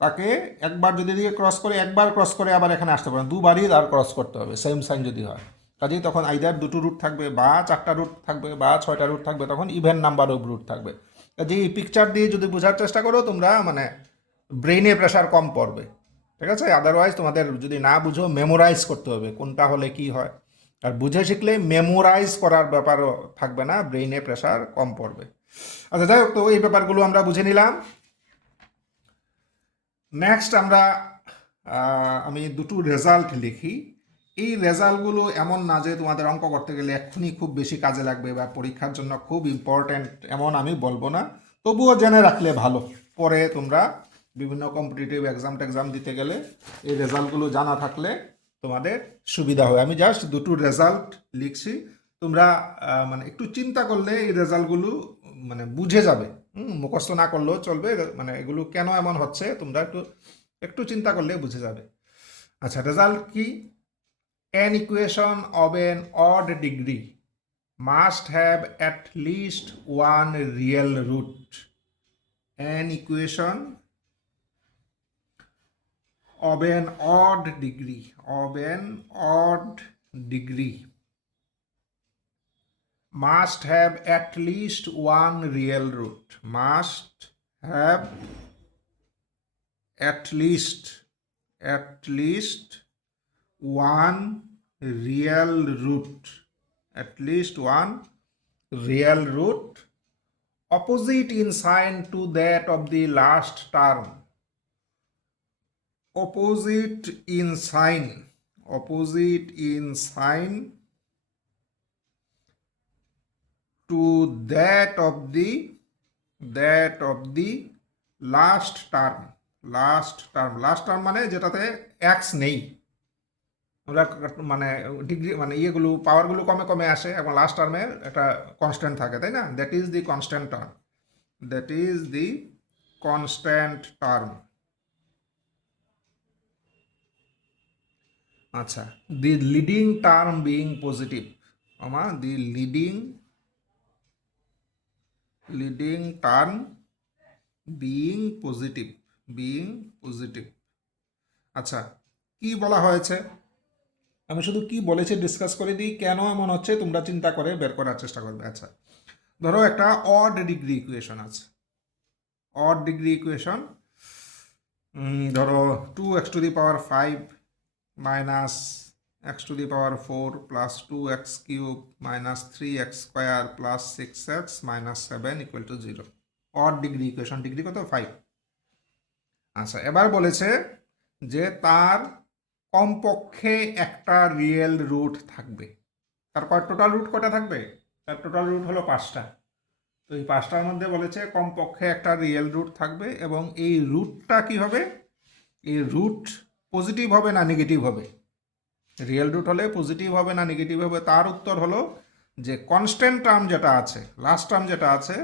তাকে একবার যদি এদিকে ক্রস করে, একবার ক্রস করে আবার এখানে আসতে পারে, দুবারই তার ক্রস করতে হবে সেম সাইন যদি হয়। কাজেই তখন আইদার দুটো রুট থাকবে বা 4টা রুট থাকবে বা 6টা রুট থাকবে, তখন ইভেন নাম্বার অফ রুট থাকবে। কাজেই পিকচার দিয়ে যদি বোঝার চেষ্টা করো তোমরা, মানে ব্রেইনে প্রেশার কম পড়বে। ঠিক আছে, আদারওয়াইজ তোমাদের যদি না বুঝো মেমোরাইজ করতে হবে কোনটা হলে কি হয়, আর বুঝে শিখলে মেমোরাইজ করার ব্যাপারও থাকবে না, ব্রেইনে প্রেশার কম পড়বে। আচ্ছা যাই হোক, তো এই ব্যাপারগুলো আমরা বুঝে নিলাম। নেক্সট আমরা আমি দুটো রেজাল্ট লিখি। এই রেজাল্টগুলো এমন না যে তোমাদের অঙ্ক করতে গেলে এক্ষুনি খুব বেশি কাজে লাগবে বা পরীক্ষার জন্য খুব ইম্পর্ট্যান্ট, এমন আমি বলবো না, তবুও জেনে রাখলে ভালো, পরে তোমরা বিভিন্ন কম্পিটিটিভ এক্সাম দিতে গেলে এই রেজাল্টগুলো জানা থাকলে তোমাদের সুবিধা হয়। আমি জাস্ট দুটো রেজাল্ট লিখছি, তোমরা মানে একটু চিন্তা করলে এই রেজাল্টগুলো মানে বুঝে যাবে। মুখস্থ না করলেও চলবে, মানে এগুলো কেন এমন হচ্ছে তোমরা একটু একটু চিন্তা করলে বুঝে যাবে। আচ্ছা, রেজাল্ট কি? An equation of an odd degree must have at least one real root. An equation of an odd degree must have at least one real root. Must have at least one real root, at least one real root opposite in sign to that of the last term, opposite in sign to that of the last term মানে যেটাতে x নেই, আমরা মানে degree মানে ইয়েগুলো পাওয়ারগুলো কমে কমে আসে এবং লাস্ট টার্মে একটা কনস্ট্যান্ট থাকে, তাই না? That is the constant term. আচ্ছা, the leading term being positive, the leading term being positive. আচ্ছা, কি বলা হয়েছে? আমি শুধু কি বলেছে ডিসকাস করে দিই, কেন এমন হচ্ছে তোমরা চিন্তা করে বের করার চেষ্টা করবে। আচ্ছা, ধরো একটা অড ডিগ্রি ইকুয়েশন আছে, ধরো 2x⁵ minus x⁴ plus 2x³ minus 3x² plus 6x minus 7 = 0। Odd degree equation, degree কত? 5। আচ্ছা, এবার বলেছে যে তার কমপক্ষে একটা রিয়েল রুট থাকবে। তার টোটাল রুট কটা থাকবে? তার টোটাল রুট হলো 5টা। তো এই 5টার মধ্যে বলেছে কমপক্ষে একটা রিয়েল রুট থাকবে, এবং এই রুটটা কি হবে? এই রুট পজিটিভ হবে না নেগেটিভ হবে? রিয়েল রুট হলে পজিটিভ হবে না নেগেটিভ হবে? তার উত্তর হলো যে কনস্ট্যান্ট টার্ম যেটা আছে, লাস্ট টার্ম যেটা আছে,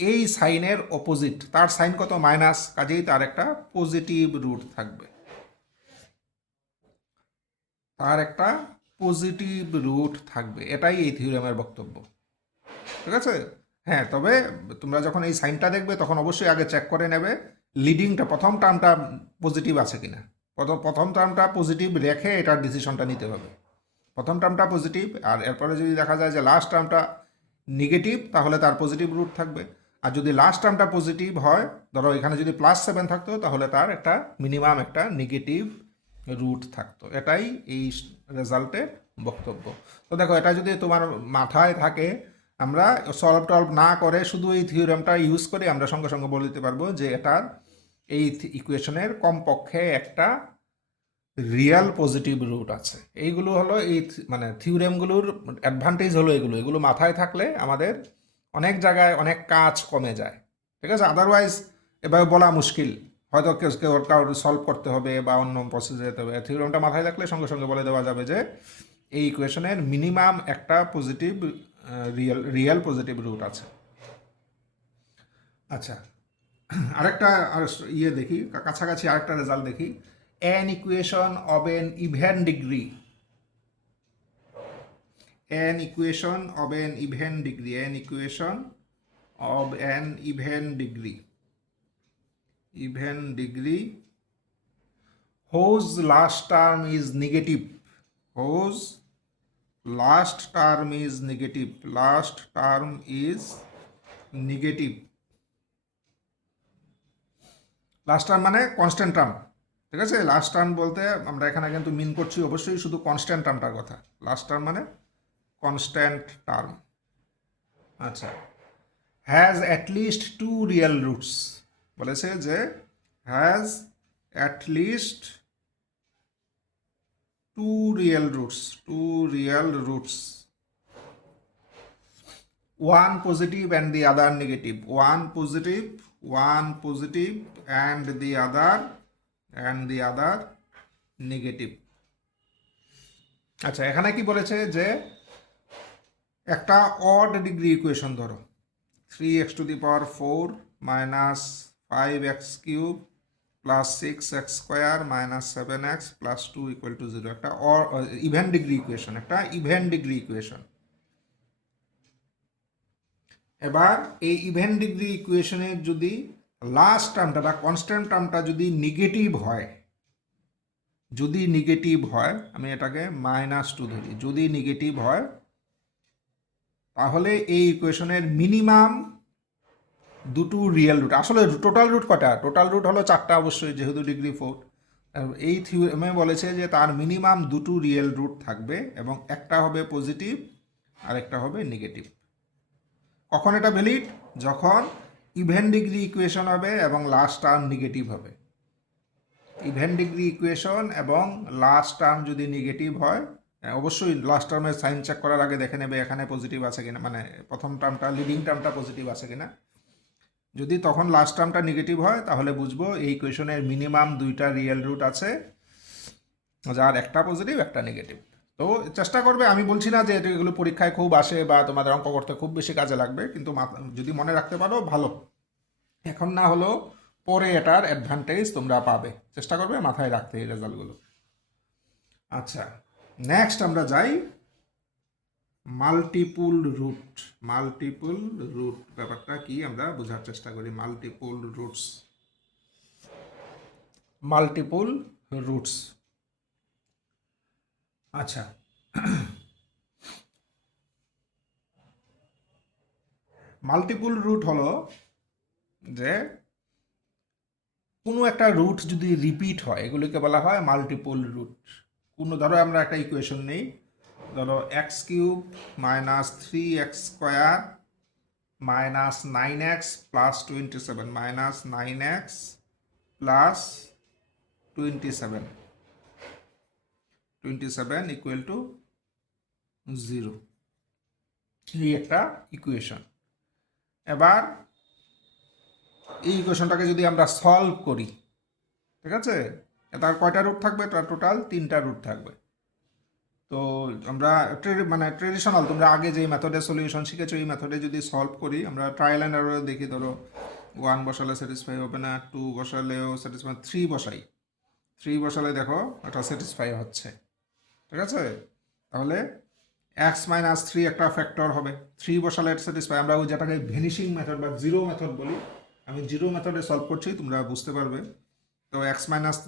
এই সাইনের অপোজিট, তার সাইন কত? মাইনাস, কাজেই তার একটা পজিটিভ রুট থাকবে, এটাই এই থিওরেমের বক্তব্য। ঠিক আছে, হ্যাঁ, তবে তোমরা যখন এই সাইনটা দেখবে তখন অবশ্যই আগে চেক করে নেবে লিডিংটা, প্রথম টার্মটা পজিটিভ আছে কিনা। প্রথম টার্মটা পজিটিভ রেখে এটার ডিসিশনটা নিতে হবে। প্রথম টার্মটা পজিটিভ, আর এরপরে যদি দেখা যায় যে লাস্ট টার্মটা নেগেটিভ, তাহলে তার পজিটিভ রুট থাকবে। আর যদি লাস্ট টার্মটা পজিটিভ হয়, ধরো এখানে যদি +7 থাকতো, তাহলে তার একটা মিনিমাম একটা নেগেটিভ রুট থাকতো। এটাই এই রেজাল্টের বক্তব্য। তো দেখো, এটা যদি তোমার মাথায় থাকে, আমরা সলভ না করে শুধু এই থিওরেমটা ইউজ করে আমরা সঙ্গে সঙ্গে বলে দিতে পারবো যে এটার এই ইকুয়েশনের কমপক্ষে একটা রিয়েল পজিটিভ রুট আছে। এইগুলো হলো এই মানে থিওরেমগুলোর অ্যাডভান্টেজ হলো এগুলো এগুলো মাথায় থাকলে আমাদের অনেক জায়গায় অনেক কাজ কমে যায়। ঠিক আছে, আদারওয়াইজ এভাবে বলা মুশকিল, হয়তো কেউ কেউ কারোর সলভ করতে হবে বা অন্য প্রসেসে যেতে হবে। থিওরেমটা মাথায় রাখলে সঙ্গে সঙ্গে বলে দেওয়া যাবে যে এই ইকুয়েশনের মিনিমাম একটা পজিটিভ রিয়েল পজিটিভ রুট আছে। আচ্ছা, আরেকটা আর ইয়ে দেখি, কাছাকাছি আরেকটা রেজাল্ট দেখি। an equation of an even degree, an equation of an even degree, an equation of an even degree whose last term is negative, whose last term is negative, last term is negative, last term মানে constant term. ঠিক আছে, last term বলতে আমরা এখানে কিন্তু মিন করছি অবশ্যই শুধু কনস্ট্যান্ট টার্মটার কথা। লাস্ট টার্ম মানে কনস্ট্যান্ট টার্ম। আচ্ছা, has at list two real roots, বলেছে যে has at list two real roots, one positive and the other negative, one positive and the other negative. আচ্ছা, এখানে কি বলেছে যে একটা অড ডিগ্রি ইকুয়েশন ধরো, 3x⁴ minus 5x³ plus 6x² minus 7x plus 2 = 0, একটা ইভেন ডিগ্রি ইকুয়েশন। এবার এই ইভেন ডিগ্রি ইকুয়েশনের যদি লাস্ট টার্মটা বা কনস্ট্যান্ট টার্মটা যদি নেগেটিভ হয়, আমি এটাকে -2 ধরি, যদি নেগেটিভ হয় তাহলে এই ইকুয়েশনের মিনিমাম দুটো রিয়েল রুট, আসলে টোটাল রুট কটা? টোটাল রুট হলো 4টা অবশ্যই, যেহেতু ডিগ্রি 4। এই থিওরেমে বলেছে যে তার মিনিমাম দুটো রিয়েল রুট থাকবে এবং একটা হবে পজিটিভ আর একটা হবে নেগেটিভ। কখন এটা ভ্যালিড? যখন ইভেন ডিগ্রি ইকুয়েশন হবে এবং লাস্ট টার্ম নেগেটিভ হবে। ইভেন ডিগ্রি ইকুয়েশন এবং লাস্ট টার্ম যদি নেগেটিভ হয়, অবশ্যই লাস্ট টার্মের সাইন চেক করার আগে দেখে নেবে এখানে পজিটিভ আছে কিনা, মানে প্রথম টার্মটা লিডিং টার্মটা পজিটিভ আছে কিনা। যদি তখন লাস্ট টার্মটা নেগেটিভ হয় তাহলে বুঝবো এই ইকুয়েশনের মিনিমাম দুইটা রিয়েল রুট আছে, যার একটা পজিটিভ একটা নেগেটিভ। তো চেষ্টা করবে, আমি বলছি না যে এগুলো পরীক্ষায় খুব আসে বা তোমাদের অঙ্ক করতে খুব বেশি কাজে লাগবে, কিন্তু যদি মনে রাখতে পারো ভালো, এখন না হলেও পরে এটার অ্যাডভান্টেজ তোমরা পাবে। চেষ্টা করবে মাথায় রাখতে এই রেজাল্টগুলো। আচ্ছা, নেক্সট আমরা যাই মাল্টিপুল রুট। ব্যাপারটা কি আমরা বোঝার চেষ্টা করি। Multiple roots. আচ্ছা, মাল্টিপুল রুট হলো যে কোনো একটা রুট যদি রিপিট হয়, এগুলিকে বলা হয় মাল্টিপুল রুট। কোনো ধরো আমরা একটা ইকুয়েশন নেই, ধরো x³ minus 3x² minus 9x plus 27, minus 9x plus 27 equal to 0, এই একটা ইকুয়েশন। এবার এই ইকুয়েশনটাকে যদি আমরা সলভ করি, ঠিক আছে, তার কয়টা রুট থাকবে? তার টোটাল 3টা রুট থাকবে। তো আমরা ট্রেডিশনাল, তোমরা আগে যে মেথডে সলিউশন শিখেছো এই মেথডে যদি সলভ করি, আমরা ট্রায়াল অ্যান্ড এরর দেখি। ধরো 1 বসালে স্যাটিসফাই হবে না, 2 বসালেও স্যাটিসফাই, 3 বসাই, 3 বসালে দেখো এটা স্যাটিসফাই হচ্ছে। ঠিক আছে, তাহলে x-3 একটা ফ্যাক্টর হবে, 3 বসালে স্যাটিসফাই। আমরা ওই যেটাকে ভ্যানিশিং মেথড বা জিরো মেথড বলি, আমি জিরো মেথডে সলভ করছি, তোমরা বুঝতে পারবে। তো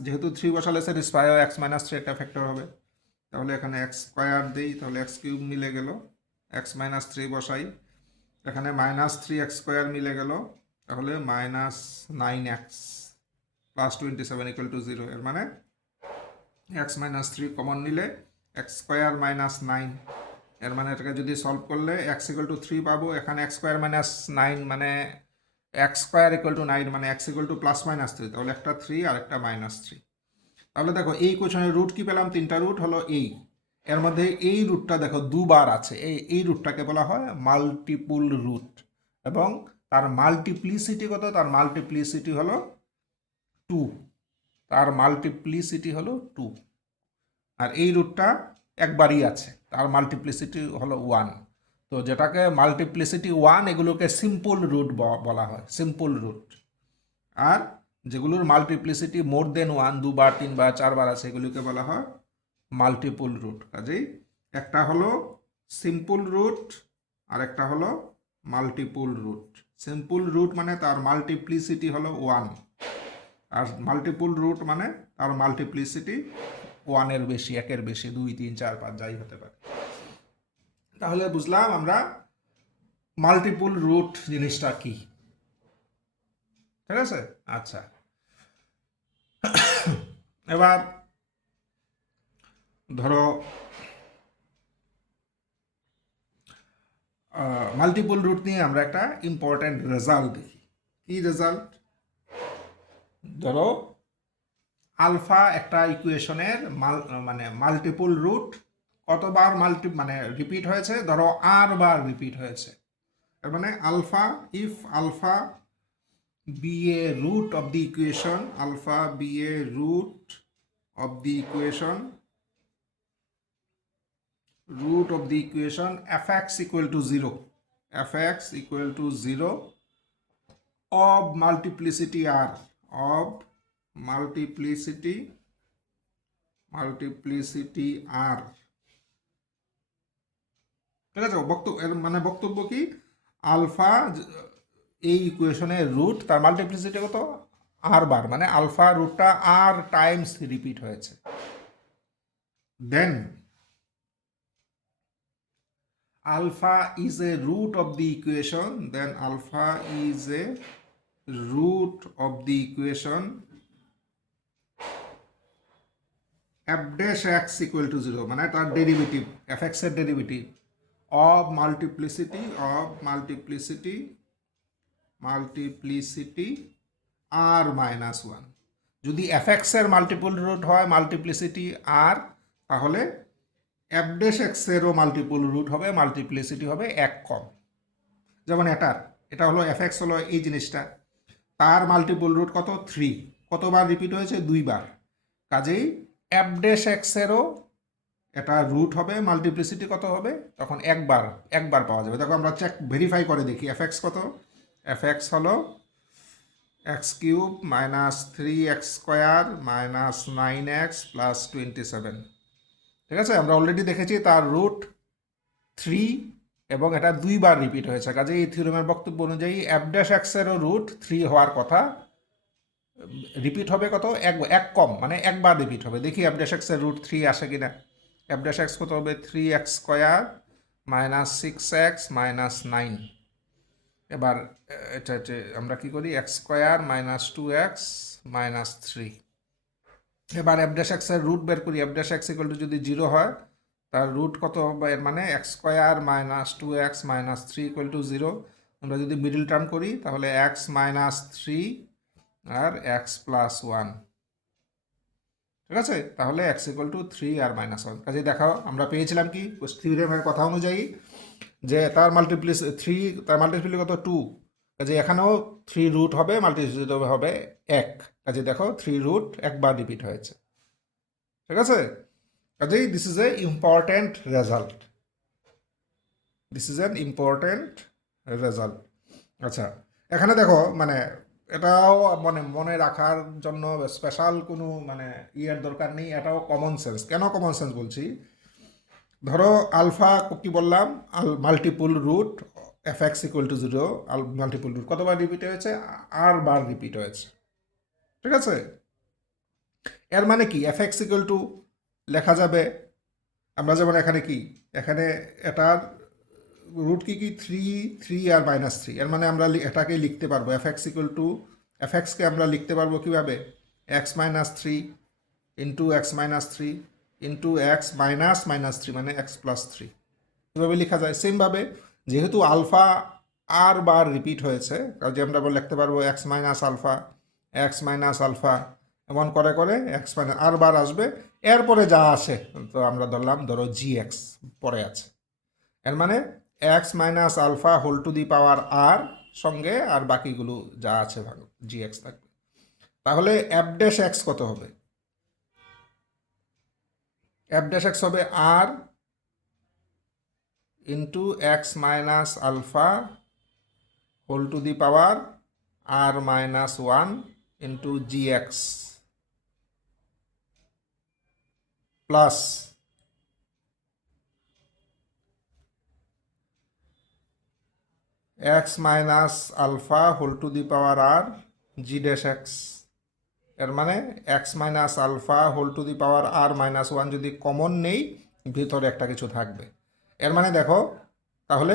যেহেতু 3 বসালে স্যাটিসফাই হয়, x-3 একটা ফ্যাক্টর হবে, তাহলে এখানে x² দিই, তাহলে x³ মিলে গেল, x-3 বসাই, এখানে -3x² মিলে গেল, তাহলে -9x প্লাস 27 = 0। এর মানে x-3 কমন নিলে x² মাইনাস 9, এর মানে এটাকে যদি সলভ করলে x = 3 পাবো। এখানে x² মাইনাস 9 মানে x² = 9 মানে x = +-3, তাহলে একটা 3 আর একটা -3। তাহলে দেখো এই কোশ্চেনের রুট কি পেলাম, তিনটা রুট হলো এই, এর মধ্যে এই রুটটা দেখো দুবার আছে, এই রুটটাকে বলা হয় মাল্টিপুল রুট, এবং তার মাল্টিপ্লিসিটি কত, তার মাল্টিপ্লিসিটি হলো 2, তার মাল্টিপ্লিসিটি হলো 2। আর এই রুটটা একবারই আছে, তার মাল্টিপ্লিসিটি হলো 1। তো যেটাকে মাল্টিপ্লিসিটি 1 এগুলোকে সিম্পল রুট বলা হয়, সিম্পল রুট। আর যেগুলোর মাল্টিপ্লিসিটি মোর দেন 1, 2বার 3বার 4বার আছে, এগুলোকে বলা হয় মাল্টিপল রুট। কাজেই একটা হলো সিম্পল রুট আর একটা হলো মাল্টিপল রুট। সিম্পল রুট মানে তার মাল্টিপ্লিসিটি হলো 1, আর মাল্টিপল রুট মানে তার মাল্টিপ্লিসিটি 1-এর বেশি, 1-এর বেশি, 2 3 4 5 যাই হতে পারে। তাহলে বুঝলাম আমরা মাল্টিপল রুট জিনিসটা কি, ঠিক আছে? আচ্ছা, এবার ধরো মাল্টিপল রুট নিয়ে আমরা একটা ইম্পর্ট্যান্ট রেজাল্ট দেখি। কি রেজাল্ট? ধরো আলফা একটা ইকুয়েশনের মানে মাল্টিপল রুট কতবার মানে রিপিট হয়েছে, ধরো আর বার রিপিট হয়েছে। তার মানে alpha, if alpha be a root of the equation, alpha be a root of the equation, root of the equation fx equal to 0, fx equal to 0 of multiplicity r, of multiplicity r, ঠিক আছে? মানে বক্তব্য কি, alpha এই ইকুয়েশনের root, তার multiplicity কত, আর বার, মানে আলফা রুটটা আর টাইমস রিপিট হয়েছে। দেন alpha is a root of the equation, then alpha is a root of the equation f dash x equal to 0, মানে তার ডেরিভেটিভ, fx এর derivative of multiplicity r minus 1। যদি fx এর multiple root হয় multiplicity r, তাহলে f dash x এরও multiple root হবে, multiplicity হবে 1 কম। যেমন এটা হলো fx হলো এই জিনিসটা, তার মাল্টিপল রুট কত, 3, কতবার রিপিট হয়েছে, 2বার। কাজেই f dash x এরও এটা রুট হবে, মাল্টিপ্লিসিটি কত হবে, তখন একবার পাওয়া যাবে। দেখো আমরা ভেরিফাই করে দেখি fx কত, fx হলো x cube minus 3x square minus 9x plus 27, ঠিক আছে? আমরা অলরেডি দেখেছি তার রুট 3 এবং এটা 2বার রিপিট হয়েছে। কাজে এই থিওরেমের বক্তব্য অনুযায়ী f ড্যাশ x এরও রুট 3 হওয়ার কথা, রিপিট হবে কত, এক কম, মানে একবার রিপিট হবে। দেখি f ড্যাশ x এর রুট 3 আসে কিনা। f ড্যাশ x কত হবে, 3x square minus 6x minus 9। এবার এটা আমরা কি করি, x square minus 2x minus 3। এবার f ড্যাশ x এর রুট বের করি, f dash x equal two যদি 0 হয়, তার রুট কত হবে, এর মানে x square minus 2x minus 3 equal to 0। আমরা যদি মিডল টার্ম করি তাহলে x মাইনাস 3 আর x প্লাস 1, ঠিক আছে? তাহলে x ইকুয়াল টু 3 আর মাইনাস 1। কাজে দেখাও আমরা পেয়েছিলাম কি, থিওরেমের কথা অনুযায়ী যে তার মাল্টিপ্লিসিটি কত, 2। কাজে এখানেও 3 রুট হবে, মাল্টিপ্লিসিটি হবে 1। কাজে দেখো 3 রুট একবার রিপিট হয়েছে, ঠিক আছে? কাজেই this is a important result, আচ্ছা, এখানে দেখো মানে এটাও মানে মনে রাখার জন্য স্পেশাল কোনো মানে ইয়ের দরকার নেই, এটাও কমন সেন্স। কেন কমন সেন্স বলছি, ধরো আলফা কি বললাম, multiple root fx equal to 0, multiple root কতবার রিপিট হয়েছে, আর বার রিপিট হয়েছে, ঠিক আছে? এর মানে কি, fx ইকুয়াল টু লেখা যাবে, আমরা যেমন এখানে কি, এখানে এটার রুট কি 3 আর মাইনাস 3, এর মানে আমরা এটাকে লিখতে পারবো fx ইকুয়াল টু, fxকে আমরা লিখতে পারবো কিভাবে, x minus 3 into x minus 3 into x minus minus 3 মানে x প্লাস 3, এভাবে লেখা যায়। সেমভাবে যেহেতু আলফা আর বার রিপিট হয়েছে, কাজে আমরা লিখতে পারবো x মাইনাস আলফা এমন করে করে এক্স মানে আর বার আসবে, এরপরে যা আসে তো আমরা ধরলাম ধরো জি এক্স পরে আছে, এর মানে x minus alpha whole to the power r সঙ্গে আর বাকিগুলো যা আছে ভালো জি এক্স থাকবে। তাহলে এফ ড্যাশ এক্স কত হবে? এফ ড্যাশ এক্স হবে r into x minus alpha whole to the power R minus one into g x plus x minus alpha whole to the power r g dash x. এর মানে x minus alpha whole to the power R minus ওয়ান যদি common নেই, ভিতরে একটা কিছু থাকবে। এর মানে দেখো তাহলে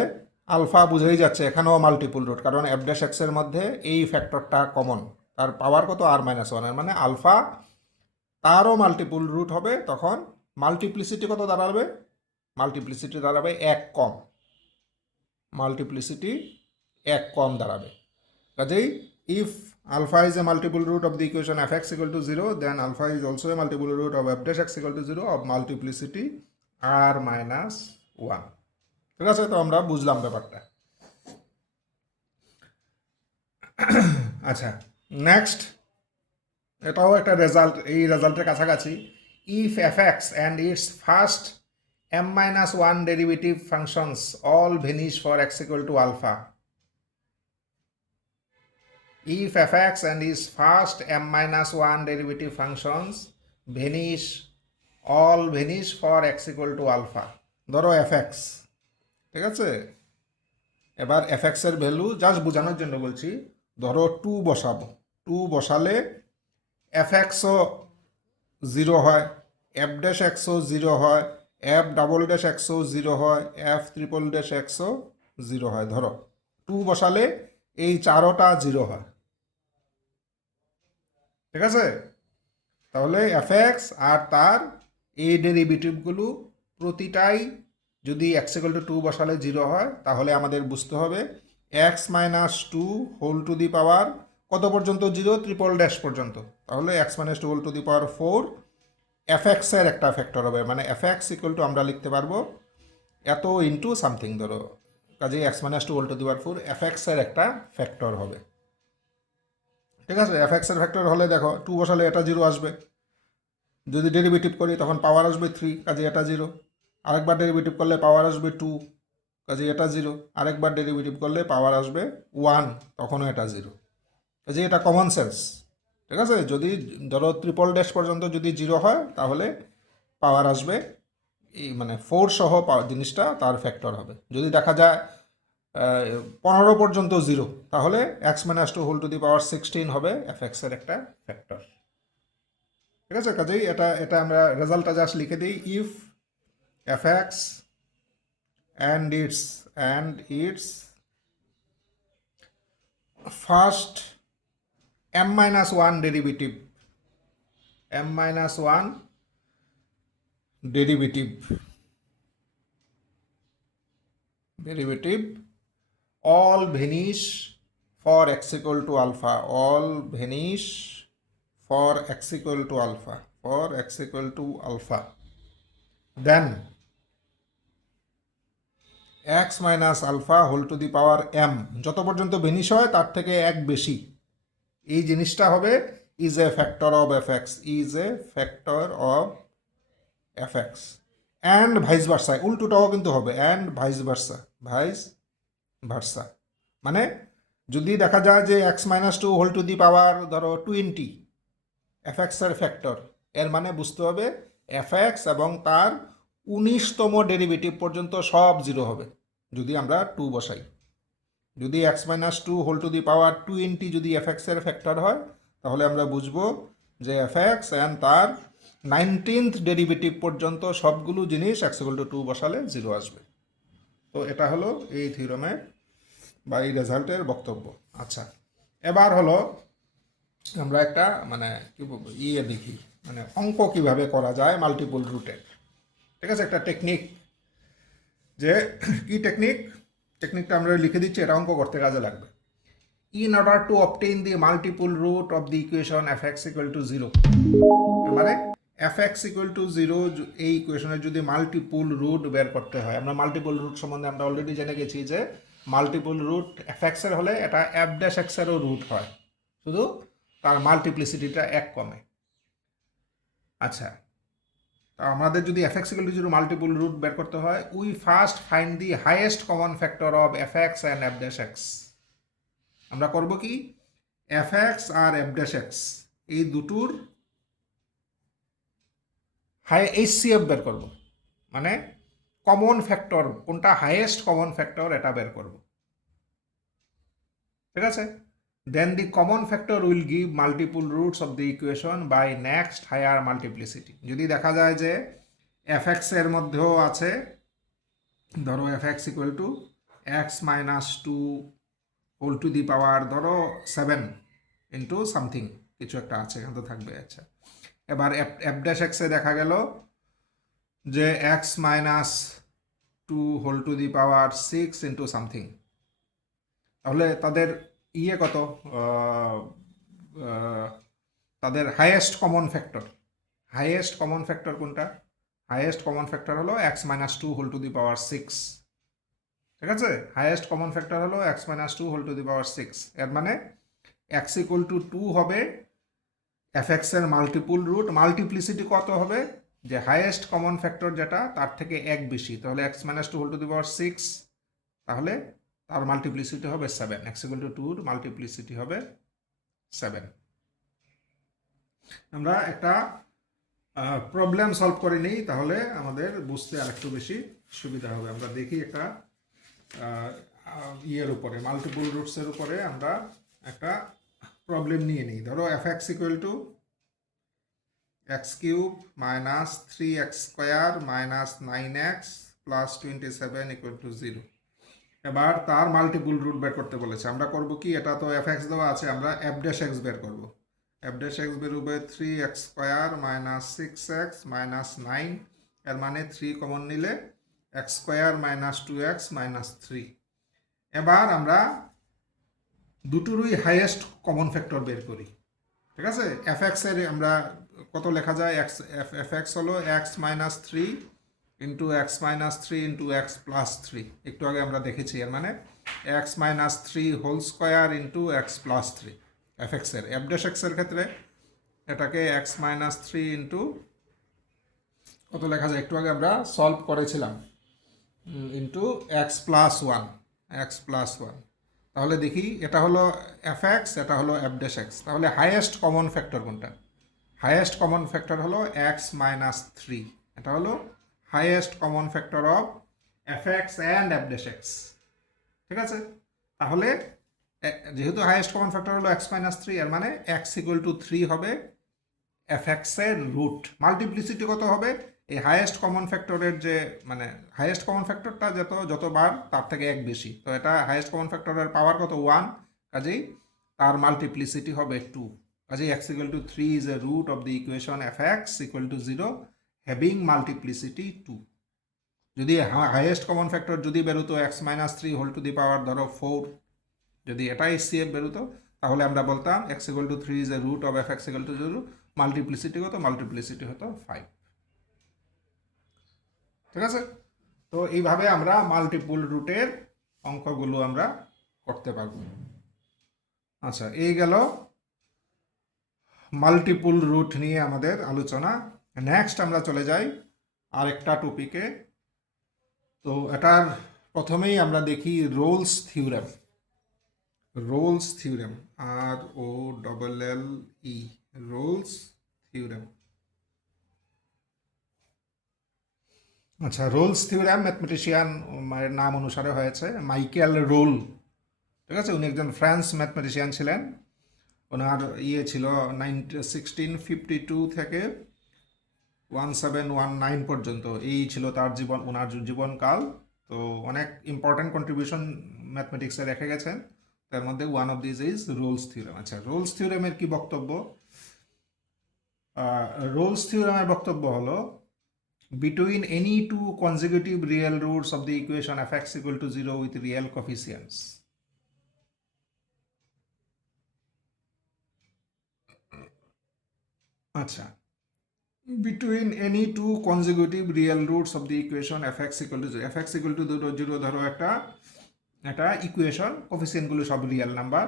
আলফা বুঝেই যাচ্ছে এখানেও মাল্টিপুল রুট, কারণ এফ ড্যাশ এক্সের মধ্যে এই ফ্যাক্টরটা কমন, তার পাওয়ার কত আর মাইনাস ওয়ান, এর মানে আলফা তারও মাল্টিপুল রুট হবে, তখন মাল্টিপ্লিসিটি কত দাঁড়াবে? মাল্টিপ্লিসিটি দাঁড়াবে এক কম, মাল্টিপ্লিসিটি এক কম দাঁড়াবে। কাজেই if alpha is a multiple root of the equation fx equal to 0, then alpha is also a multiple root of f dash x equal to 0 of multiplicity r minus 1। ঠিক আছে, তো আমরা বুঝলাম ব্যাপারটা। আচ্ছা, নেক্সট এটাও একটা রেজাল্ট, এই রেজাল্টের কাছাকাছি। If F x and its first m minus 1 derivative functions all vanish for x equal to alpha, if fx and its first m minus 1 derivative functions vanish, all vanish for x equal to alpha। ধরো fx, ঠিক আছে, এবার fx এর value just বোঝানোর জন্য বলছি, ধরো 2 বসাবো, 2 বসালে fxও 0 হয়, f ড্যাশ xও 0 হয়, f ডাবল ড্যাশ xও 0 হয়, f ট্রিপল ড্যাশ xও 0 হয়। ধরো 2 বসালে এই চারোটা 0 হয়, ঠিক আছে। তাহলে এফ এক্স আর তার এই ডেরিভেটিভগুলো প্রতিটাই যদি এক্স ইকুয়াল টু 2 বসালে 0 হয়, তাহলে আমাদের বুঝতে হবে x minus 2 whole to the power কত পর্যন্ত 0? ট্রিপল ড্যাশ পর্যন্ত। তাহলে x minus 2 whole to the power 4 f এক্সের একটা ফ্যাক্টর হবে, মানে এফ এক্স ইকুয়াল টু আমরা লিখতে পারবো এত ইন্টু সামথিং, ধরো কাজে x minus 2 whole to the power 4 f এক্সের একটা ফ্যাক্টর হবে। ঠিক আছে, এফ এক্সের ফ্যাক্টর হলে দেখো 2 বসালে এটা 0 আসবে, যদি ডেরিভেটিভ করি তখন পাওয়ার আসবে 3, কাজে এটা 0। আরেকবার ডেরিভেটিভ করলে পাওয়ার আসবে 2, কাজে এটা 0। আরেকবার ডেরিভেটিভ করলে পাওয়ার আসবে 1, তখনও এটা 0। কাজে এটা কমন সেন্স। ঠিক আছে, যদি ধরো ট্রিপল ড্যাশ পর্যন্ত যদি 0 হয়, তাহলে পাওয়ার আসবে এই মানে 4 সহ জিনিসটা তার ফ্যাক্টর হবে। যদি দেখা যায় 15 পর্যন্ত 0, তাহলে x minus 2 whole to the power 16 হবে এফ এক্সের একটা ফ্যাক্টর। ঠিক আছে, কাজেই এটা এটা আমরা রেজাল্টটা জাস্ট লিখে দিই, if F x and its first m minus 1 derivative, m minus 1 derivative all vanish for x equal to alpha, all vanish for x equal to alpha, for x equal to alpha, then x minus alpha whole to the power m যত পর্যন্ত vanish হয় তার থেকে এক বেশি, এই জিনিসটা হবে is a factor of f x, is a factor of f x. And vice versa, উল্টোটাও কিন্তু হবে, অ্যান্ড ভাইস ভার্সা মানে যদি দেখা যায় যে x minus 2 whole to the power ধরো 20 এফ এক্সের ফ্যাক্টর, এর মানে বুঝতে হবে এফ এক্স এবং তার 19তম ডেরিভেটিভ পর্যন্ত সব 0 হবে যদি আমরা 2 বসাই। যদি x minus 2 whole to the power 20 যদি এফ এক্সের ফ্যাক্টর হয়, তাহলে আমরা বুঝবো যে এফ এক্স অ্যান্ড তার 19th ডেরিভেটিভ পর্যন্ত সবগুলো জিনিস এক্স ইকুয়াল টু 2 বসালে 0 আসবে। তো এটা হলো এই থিওরামের বা এই রেজাল্টের বক্তব্য। আচ্ছা, এবার হলো আমরা একটা মানে কি বলবো দেখি, মানে অঙ্ক কিভাবে করা যায় মাল্টিপল রুটের। ঠিক আছে, একটা টেকনিক, যে কি টেকনিকটা আমরা লিখে দিচ্ছি, এটা অঙ্ক করতে কাজে লাগবে। in order to obtain the multiple root of the equation fx equal to 0 মানে fx equal to 0 এই ইকুয়েশনের যদি মাল্টিপল রুট বের করতে হয়, আমরা মাল্টিপল রুট সম্বন্ধে আমরা অলরেডি জেনে গেছি যে মাল্টিপল রুট fx এর হলে এটা f ড্যাশ x এরও রুট হয়, শুধু তার মাল্টিপ্লিসিটিটা এক কমে। আচ্ছা, আমাদের যদি fx equal to 0 multiple root বের করতে হয়, we first find the highest common factor of fx and f dash x। আমরা করব কি, fx আর f ড্যাশ x এই দুটোর HCF বের করব, মানে কমন ফ্যাক্টর কোনটা হাইয়েস্ট কমন ফ্যাক্টর এটা বের করব, ঠিক আছে। Then the common factor will give multiple roots of the equation by next higher multiplicity. যদি দেখা যায় যে fx এর মধ্যেও আছে, ধরো fx equal to x minus 2 whole to the power ধরো 7 ইন্টু সামথিং কিছু একটা আছে, এখানে তো থাকবে। আচ্ছা, এবার এফ ড্যাশ এক্সে দেখা গেল যে x minus 2 whole to the power 6 into something, তাহলে তাদের ইয়ে কত, তাদের হাইয়েস্ট কমন ফ্যাক্টর কোনটা? হাইয়েস্ট কমন ফ্যাক্টর হলো x minus 2 whole to the power 6, ঠিক আছে। হাইয়েস্ট কমন ফ্যাক্টর হলো x minus 2 whole to the power 6, এর মানে এক্স ইকুয়াল টু 2 হবে fx এর মাল্টিপল রুট, মাল্টিপ্লিসিটি কত হবে, যে হাইয়েস্ট কমন ফ্যাক্টর যেটা তার থেকে এক বেশি, তাহলে x minus 2 whole to the power 6, তাহলে তার মাল্টিপ্লিসিটি হবে 7, x ইকুয়াল টু 2 মাল্টিপ্লিসিটি হবে 7। আমরা একটা প্রবলেম সলভ করে নিই, তাহলে আমাদের বুঝতে আরেকটু বেশি সুবিধা হবে। আমরা দেখি একটা ইয়ের উপরে, মাল্টিপল রুটসের উপরে আমরা একটা প্রবলেম নিয়ে নিই। ধরো fx equal to x cube minus 3x square minus 9x plus 27 equal to 0। এবার তার মাল্টিপল রুট বের করতে বলেছে। আমরা করব কি, এটা তো fx দেওয়া আছে, আমরা f ড্যাশ x বের করব। f ড্যাশ x বেরোবে 3x square minus 6x minus 9, এর মানে 3 কমন নিলে x square minus 2x minus 3। এবার আমরা দুটোরই হাইয়েস্ট কমন ফ্যাক্টর বের করি, ঠিক আছে। fx এর আমরা কত লেখা যায়, fx হলো x minus 3 into x minus 3 into x plus 3, একটু আগে আমরা দেখেছি। এর মানে x minus 3 whole square into x plus 3 fx এর। f ড্যাশ x এর ক্ষেত্রে এটাকে x মাইনাস 3 ইন্টু কত লেখা যায়, একটু আগে আমরা সলভ করেছিলাম, ইন্টু এক্স প্লাস 1। তাহলে দেখি, এটা হলো fx, এটা হলো f ড্যাশ x, তাহলে হাইয়েস্ট কমন ফ্যাক্টর কোনটা? হাইয়েস্ট কমন ফ্যাক্টর হলো x মাইনাস 3, এটা হলো highest common factor of fx and f dash x, ঠিক আছে। তাহলে যেহেতু হাইয়েস্ট কমন ফ্যাক্টর হলো x মাইনাস 3, এর মানে x ইকুয়াল টু 3 হবে fx এর রুট। মাল্টিপ্লিসিটি কত হবে, এই হাইয়েস্ট কমন ফ্যাক্টরের যে মানে হাইয়েস্ট কমন ফ্যাক্টরটা যতবার তার থেকে এক বেশি, তো এটা হাইয়েস্ট কমন ফ্যাক্টরের পাওয়ার কত 1, কাজেই তার মাল্টিপ্লিসিটি হবে 2। কাজেই x equal to 3 is a root of the equation fx equal to 0 having multiplicity 2। যদি হাইয়েস্ট কমন ফ্যাক্টর যদি বেরোতো x minus 3 whole to the power ধরো 4, যদি এটাই HCF বেরোতো, তাহলে আমরা বলতাম x equal to 3 is a root of fx equal to 0, multiplicity হতো 5, ঠিক আছে। তো এইভাবে আমরা মাল্টিপল রুটের অঙ্কগুলো আমরা করতে পারবো। আচ্ছা, এই গেল মাল্টিপল রুট নিয়ে আমাদের আলোচনা। নেক্সট আমরা চলে যাই আরেকটা টপিকে। তো এটার প্রথমেই আমরা দেখি Rolle's theorem. ROLLE, Rolle's theorem. আচ্ছা, রোলস থিওরেম ম্যাথমেটিশিয়ান নাম অনুসারে হয়েছে, মাইকেল রোল, ঠিক আছে। উনি একজন ফ্রান্স ম্যাথমেটিশিয়ান ছিলেন। ওনার ইয়ে ছিল 1652 থেকে 1719 পর্যন্ত, এই ছিল তার ওনার জীবনকাল। তো অনেক ইম্পর্টেন্ট কন্ট্রিবিউশন ম্যাথমেটিক্সে রেখে গেছেন, তার মধ্যে one of this is Rolle's theorem. আচ্ছা, রোলস থিওরেমের কি বক্তব্য? রোলস থিওরেমের বক্তব্য হলো, between any two consecutive real roots of the equation fx equal to 0 with real coefficients, আচ্ছা, between any two consecutive real roots of the equation fx equal to 0, fx equal to 0 ধরো একটা equation, কোফিসিয়েন্টগুলো সব real number.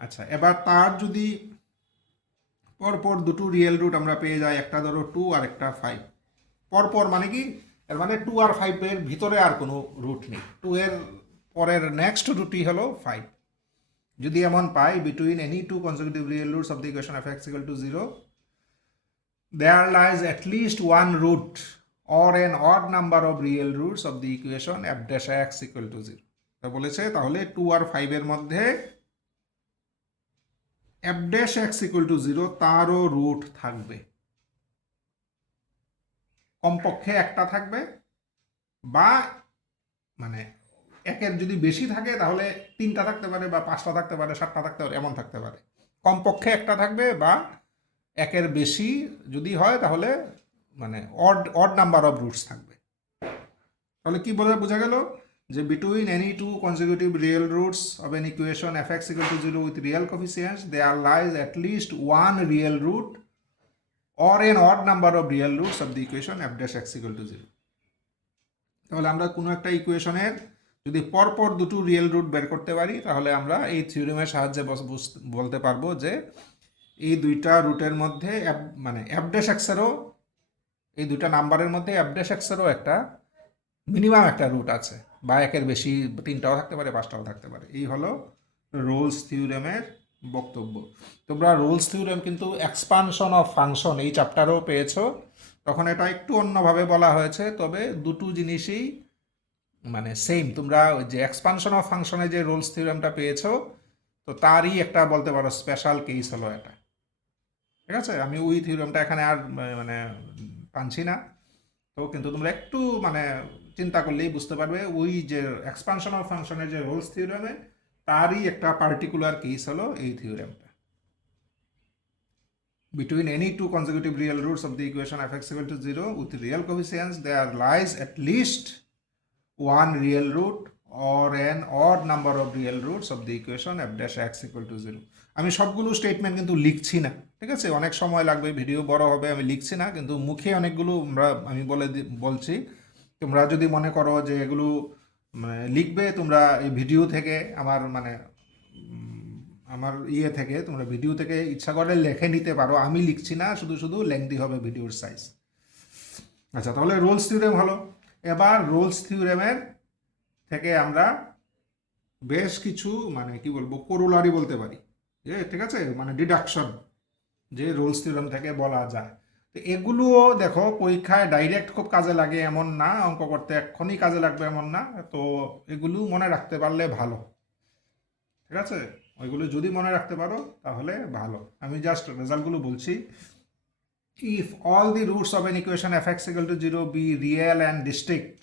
আচ্ছা, এবার তার যদি পরপর দুটো রিয়েল রুট আমরা পেয়ে যাই, একটা ধরো 2 আর একটা 5, পরপর মানে কি, এর মানে 2 আর 5 এর ভিতরে আর কোনো রুট নেই, 2 এর পরের নেক্সট রুটই হলো 5। যদি এমন পাই, between any two consecutive real roots of the equation fx equal to 0, there lies at least one root or an odd number of real roots of the equation f dash x equal to 0। তা বলেছে তাহলে 2 আর 5 এর মধ্যে f dash x equal to 0 তারও root থাকবে, কমপক্ষে একটা থাকবে, বা মানে একের যদি বেশি থাকে তাহলে 3টা থাকতে পারে, বা 5টা থাকতে পারে, 7টা থাকতে পারে, এমন থাকতে পারে। কমপক্ষে একটা থাকবে, বা একের বেশি যদি হয় তাহলে মানে অড নাম্বার অফ রুটস থাকবে। তাহলে কি বোঝা গেল যে between any two consecutive real roots of an equation fx equal to 0 with real coefficients, there lies at least one real root or an odd number of real roots of the equation f dash x equal to 0। তাহলে আমরা কোনো একটা ইকুয়েশনের যদি পরপর দুটো real root বের করতে পারি, তাহলে আমরা এই থিওরেমের সাহায্যে বলতে পারবো যে এই দুইটা রুটের মধ্যে মানে এফ ড্যাশ এক্সেরও, এই দুইটা নাম্বারের মধ্যে এফ ড্যাশ এক্সেরও একটা মিনিমাম একটা রুট আছে, বা একের বেশি 3টাও থাকতে পারে, 5টাও থাকতে পারে। এই হলো রোলস থিওরেমের বক্তব্য। তোমরা রোলস থিওরেম কিন্তু এক্সপানশন অফ ফাংশন এই চ্যাপ্টারেও পেয়েছো, তখন এটা একটু অন্যভাবে বলা হয়েছে, তবে দুটো জিনিসই মানে সেম। তোমরা ওই যে এক্সপানশন অফ ফাংশনে যে রোলস থিওরেমটা পেয়েছো, তো তারই একটা বলতে পারো স্পেশাল কেস হলো এটা। ঠিক আছে, আমি ওই থিওরেমটা এখানে আর মানে টানছি না, তো কিন্তু তোমরা একটু মানে চিন্তা করলেই বুঝতে পারবে ওই যে এক্সপানশন অফ ফাংশনের যে রোলস থিওরেমে তারই একটা পার্টিকুলার কেস হলো এই থিওরেমটা। Between any two consecutive real roots of the equation fx equal to 0 with real coefficients, there lies at least one real root or an odd number of real roots of the equation f dash x equal to 0। আমি সবগুলো statement কিন্তু লিখছি না, ঠিক আছে, অনেক সময় লাগবে, ভিডিও বড় হবে, আমি লিখছি না, কিন্তু মুখে অনেকগুলো আমি বলছি। তোমরা যদি মনে করো যে এগুলো মানে লিখবে, তোমরা এই ভিডিও থেকে আমার ইয়ে থেকে তোমরা ভিডিও থেকে ইচ্ছা করে লেখে নিতে পারো, আমি লিখছি না, শুধু শুধু লেংদি হবে ভিডিওর সাইজ। আচ্ছা, তাহলে রোলস থিওরেম হলো। এবার রোলস থিওরেমের থেকে আমরা বেশ কিছু মানে কি বলবো কোরোলারি বলতে পারি, যে ঠিক আছে, মানে ডিডাকশন যে রোলস থিওরেম থেকে বলা যায়। তো এগুলোও দেখো পরীক্ষায় ডাইরেক্ট খুব কাজে লাগে এমন না, অঙ্ক করতে এক্ষুনি কাজে লাগবে এমন না, তো এগুলো মনে রাখতে পারলে ভালো। ঠিক আছে, ওইগুলো যদি মনে রাখতে পারো তাহলে ভালো। আমি জাস্ট রেজাল্টগুলো বলছি। If all the roots of an equation fx equal to 0 be real and distinct,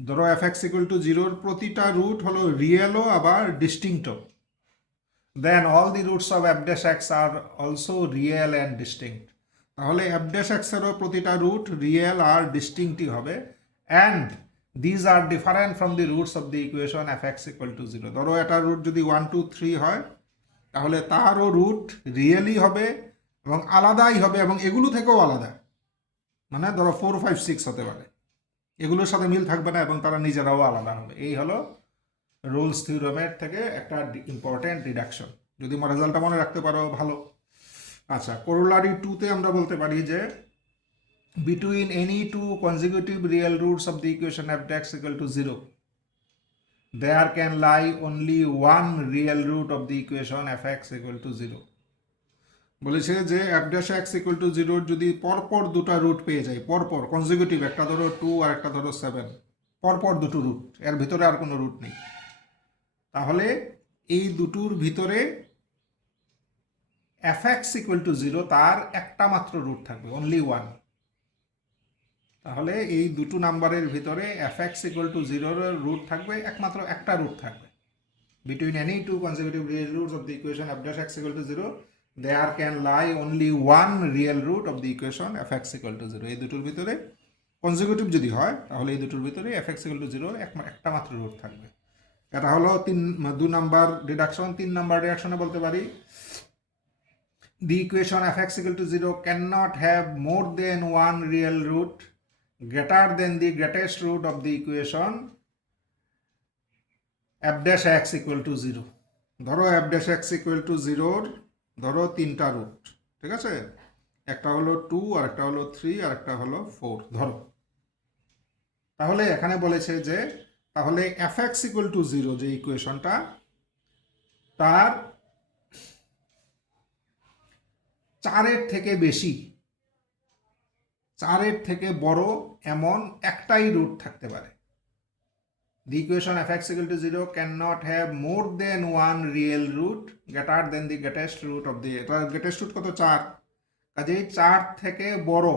ধরো fx equal to 0 প্রতিটা রুট হলো রিয়েলও আবার ডিস্টিংক্টও, then all the roots of f dash x আর অলসো রিয়েল অ্যান্ড ডিস্টিংক্ট। তাহলে f dash x এরও প্রতিটা রুট রিয়েল আর ডিস্টিংক্টই হবে, and these are different from the roots of the equation fx equal to 0। ধরো এটা রুট যদি 1 2 3 হয়, তাহলে তারও রুট রিয়েলই হবে এবং আলাদাই হবে, এবং এগুলো থেকেও আলাদা, মানে ধরো 4 5 6 হতে পারে, এগুলোর সাথে মিল থাকবে না এবং তারা নিজেরাও আলাদা হবে। এই হলো রোলস থিওরেমের থেকে একটা ইম্পর্টেন্ট ডিডাকশন। যদি রেজাল্টটা মনে রাখতে পারো ভালো। আচ্ছা, কোরোলারি 2তে আমরা বলতে পারি যে between any two consecutive real roots of the equation f dash equal to 0, there can lie only one real root of the equation fx equal to 0। বলেছে যে f dash x equal to 0 যদি পরপর দুটো root পেয়ে যায়, পরপর consecutive, একটা ধরো 2 আর একটা ধরো 7, পরপর দুটো রুট, এর ভিতরে আর কোনো রুট নেই, তাহলে এই দুটোর ভিতরে fx equal to 0 তার একটা মাত্র রুট থাকবে, অনলি ওয়ান। তাহলে এই দুটো নাম্বারের ভিতরে fx equal to 0 এর রুট থাকবে, একমাত্র একটা রুট থাকবে। Between any two consecutive real roots of the equation f dash x equal to 0, there can lie only one real root of the equation fx equal to 0। এই দুটোর ভিতরে consecutive যদি হয়, তাহলে এই দুটোর ভিতরে fx equal to 0 একটা মাত্র রুট থাকবে। এটা হলো 2 নাম্বার ডিডাকশন। 3 নাম্বার ডিডাকশনে বলতে পারি The equation f(x) equal to 0 cannot have more than one real root greater than the greatest root of the equation f dash x equal to 0. ধরো f dash x equal to 0 ধরো তিনটা root, ঠিক আছে? একটা হলো 2, আর একটা হলো 3, আর একটা হলো 4 ধরো। তাহলে এখানে বলেছে যে তাহলে f(x) equal to 0 যে ইকুয়েশনটা, তার 4-এর থেকে বেশি, 4-এর থেকে বড় এমন একটাই রুট থাকতে পারে। The equation f(x) equal to 0 cannot have more than one real root greater than the greatest root of the, এটা greatest root কত? 4, কাজেই 4 থেকে বড়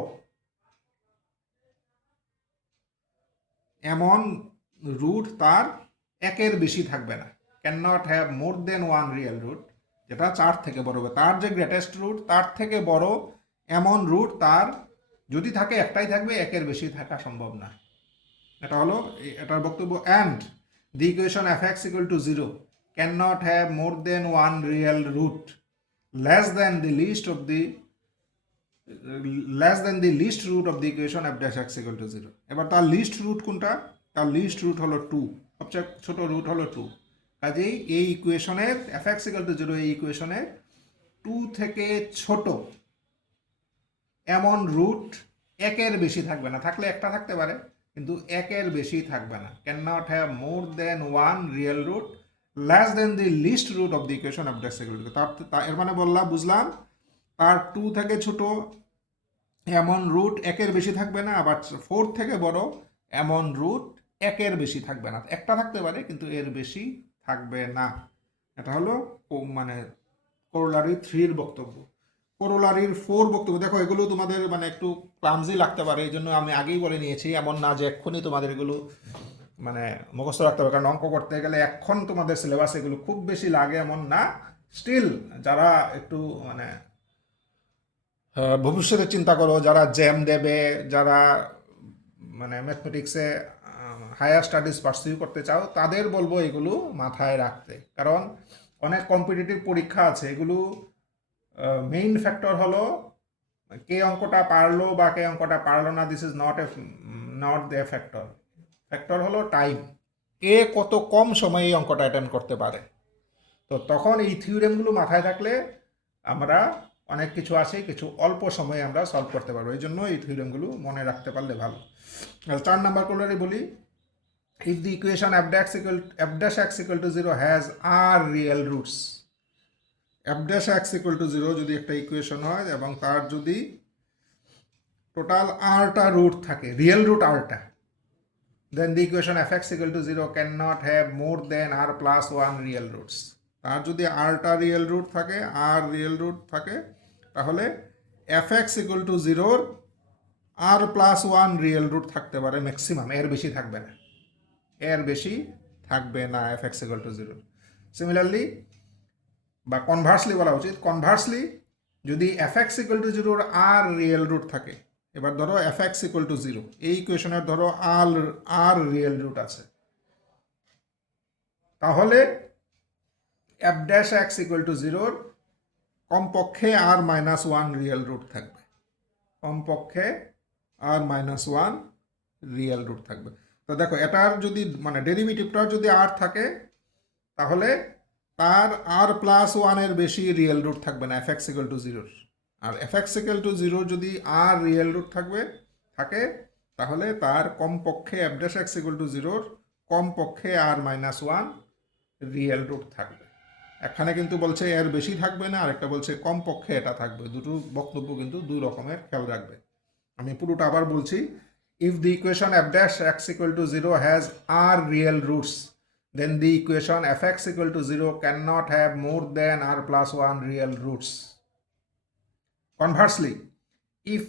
এমন রুট তার একের বেশি থাকবে না। cannot have more than one real root, যেটা 4 থেকে বড় হবে, তার যে গ্রেটেস্ট রুট তার থেকে বড় এমন রুট তার যদি থাকে একটাই থাকবে, একের বেশি থাকা সম্ভব না। এটা হলো এটার বক্তব্য। And the equation f(x) equal to 0 cannot have more than one real root less than the least root of the equation f dash x equal to 0. এবার তার লিস্ট রুট কোনটা? তার লিস্ট রুট হলো 2, সবচেয়ে ছোট রুট হলো 2। কাজেই এই ইকুয়েশনের f(x) equal to 0 এই ইকুয়েশনের 2 থেকে ছোট এমন রুট একের বেশি থাকবে না, থাকলে একটা থাকতে পারে কিন্তু একের বেশি থাকবে না। cannot have more than one real root less than the least root of the equation of dash equal to 0. এর মানে বুঝলাম তার 2 থেকে ছোট এমন রুট একের বেশি থাকবে না, আবার 4 থেকে বড় এমন রুট একের বেশি থাকবে না, একটা থাকতে পারে কিন্তু এর বেশি থাকবে না। এটা হলো মানে করোলারি 3 বক্তব্য। করোলারির 4 বক্তব্য দেখো, এগুলো তোমাদের মানে একটু ক্লামজি লাগতে পারে, এই জন্য আমি আগেই বলে নিয়েছি, এমন না যে এক্ষুনি তোমাদের এগুলো মানে মুখস্থ রাখতে হবে, কারণ অঙ্ক করতে গেলে এখন তোমাদের সিলেবাস এগুলো খুব বেশি লাগে এমন না। স্টিল যারা একটু মানে ভবিষ্যতে চিন্তা করো, যারা জ্যাম দেবে, যারা মানে ম্যাথমেটিক্সে হায়ার স্টাডিজ পার্সিউ করতে চাও, তাদের বলবো এগুলো মাথায় রাখতে, কারণ অনেক কম্পিটিটিভ পরীক্ষা আছে। এগুলো মেইন ফ্যাক্টর হলো কে অঙ্কটা পারলো বা কে অঙ্কটা পারলো না, this is not the factor. Factor হলো টাইম, কে কত কম সময়ে এই অঙ্কটা অ্যাটেন্ড করতে পারে। তো তখন এই থিওরেমগুলো মাথায় থাকলে আমরা অনেক কিছু আছে, কিছু অল্প সময়ে আমরা সলভ করতে পারবো, এই জন্য এই থিওরেমগুলো মনে রাখতে পারলে ভালো। 4 নাম্বার করলে বলি, if the equation f dash x equal to 0 has r real roots, f dash x equal to 0 যদি একটা ইকুয়েশন হয় এবং তার যদি টোটাল rটা রুট থাকে, রিয়েল রুট rটা, then the equation f(x) equal to 0 cannot have more than r plus 1 real roots. তার যদি rটা রিয়েল রুট থাকে, r রিয়েল রুট থাকে, তাহলে f(x) equal to 0 r plus 1 real root থাকতে পারে ম্যাক্সিমাম, এর বেশি থাকবে না, এর বেশি থাকবে না f(x) equal to 0। সিমিলারলি বা কনভার্সলি বলা উচিত, কনভার্সলি যদি f(x) equal to 0 r real root থাকে, এবার ধরো f(x) equal to 0 এই ইকুয়েশনের ধরো r রিয়েল রুট আছে, তাহলে f dash x equal to 0 কমপক্ষে r minus 1 রিয়েল রুট থাকবে, কমপক্ষে r minus 1 রিয়েল রুট থাকবে। তো দেখো এটার যদি মানে ডেরিভেটিভটার যদি r থাকে, তাহলে তার r plus 1 এর বেশি রিয়েল রুট থাকবে না f(x) equal to 0, R f(x) equal to 0 যদি r রিয়েল রুট থাকে, তাহলে তার কমপক্ষে f dash x equal to 0 কমপক্ষে r minus 1 রিয়েল রুট থাকবে। এখানে কিন্তু বলছে এর বেশি থাকবে না, আর একটা বলছে কমপক্ষে এটা থাকবে, দুটো বক্তব্য কিন্তু দুই রকমের, খেয়াল রাখবে। আমি পুরোটা আবার বলছি, if the equation f dash x equal to 0 has r real roots, then the equation f(x) equal to 0 cannot have more than r plus 1 real roots. Conversely, if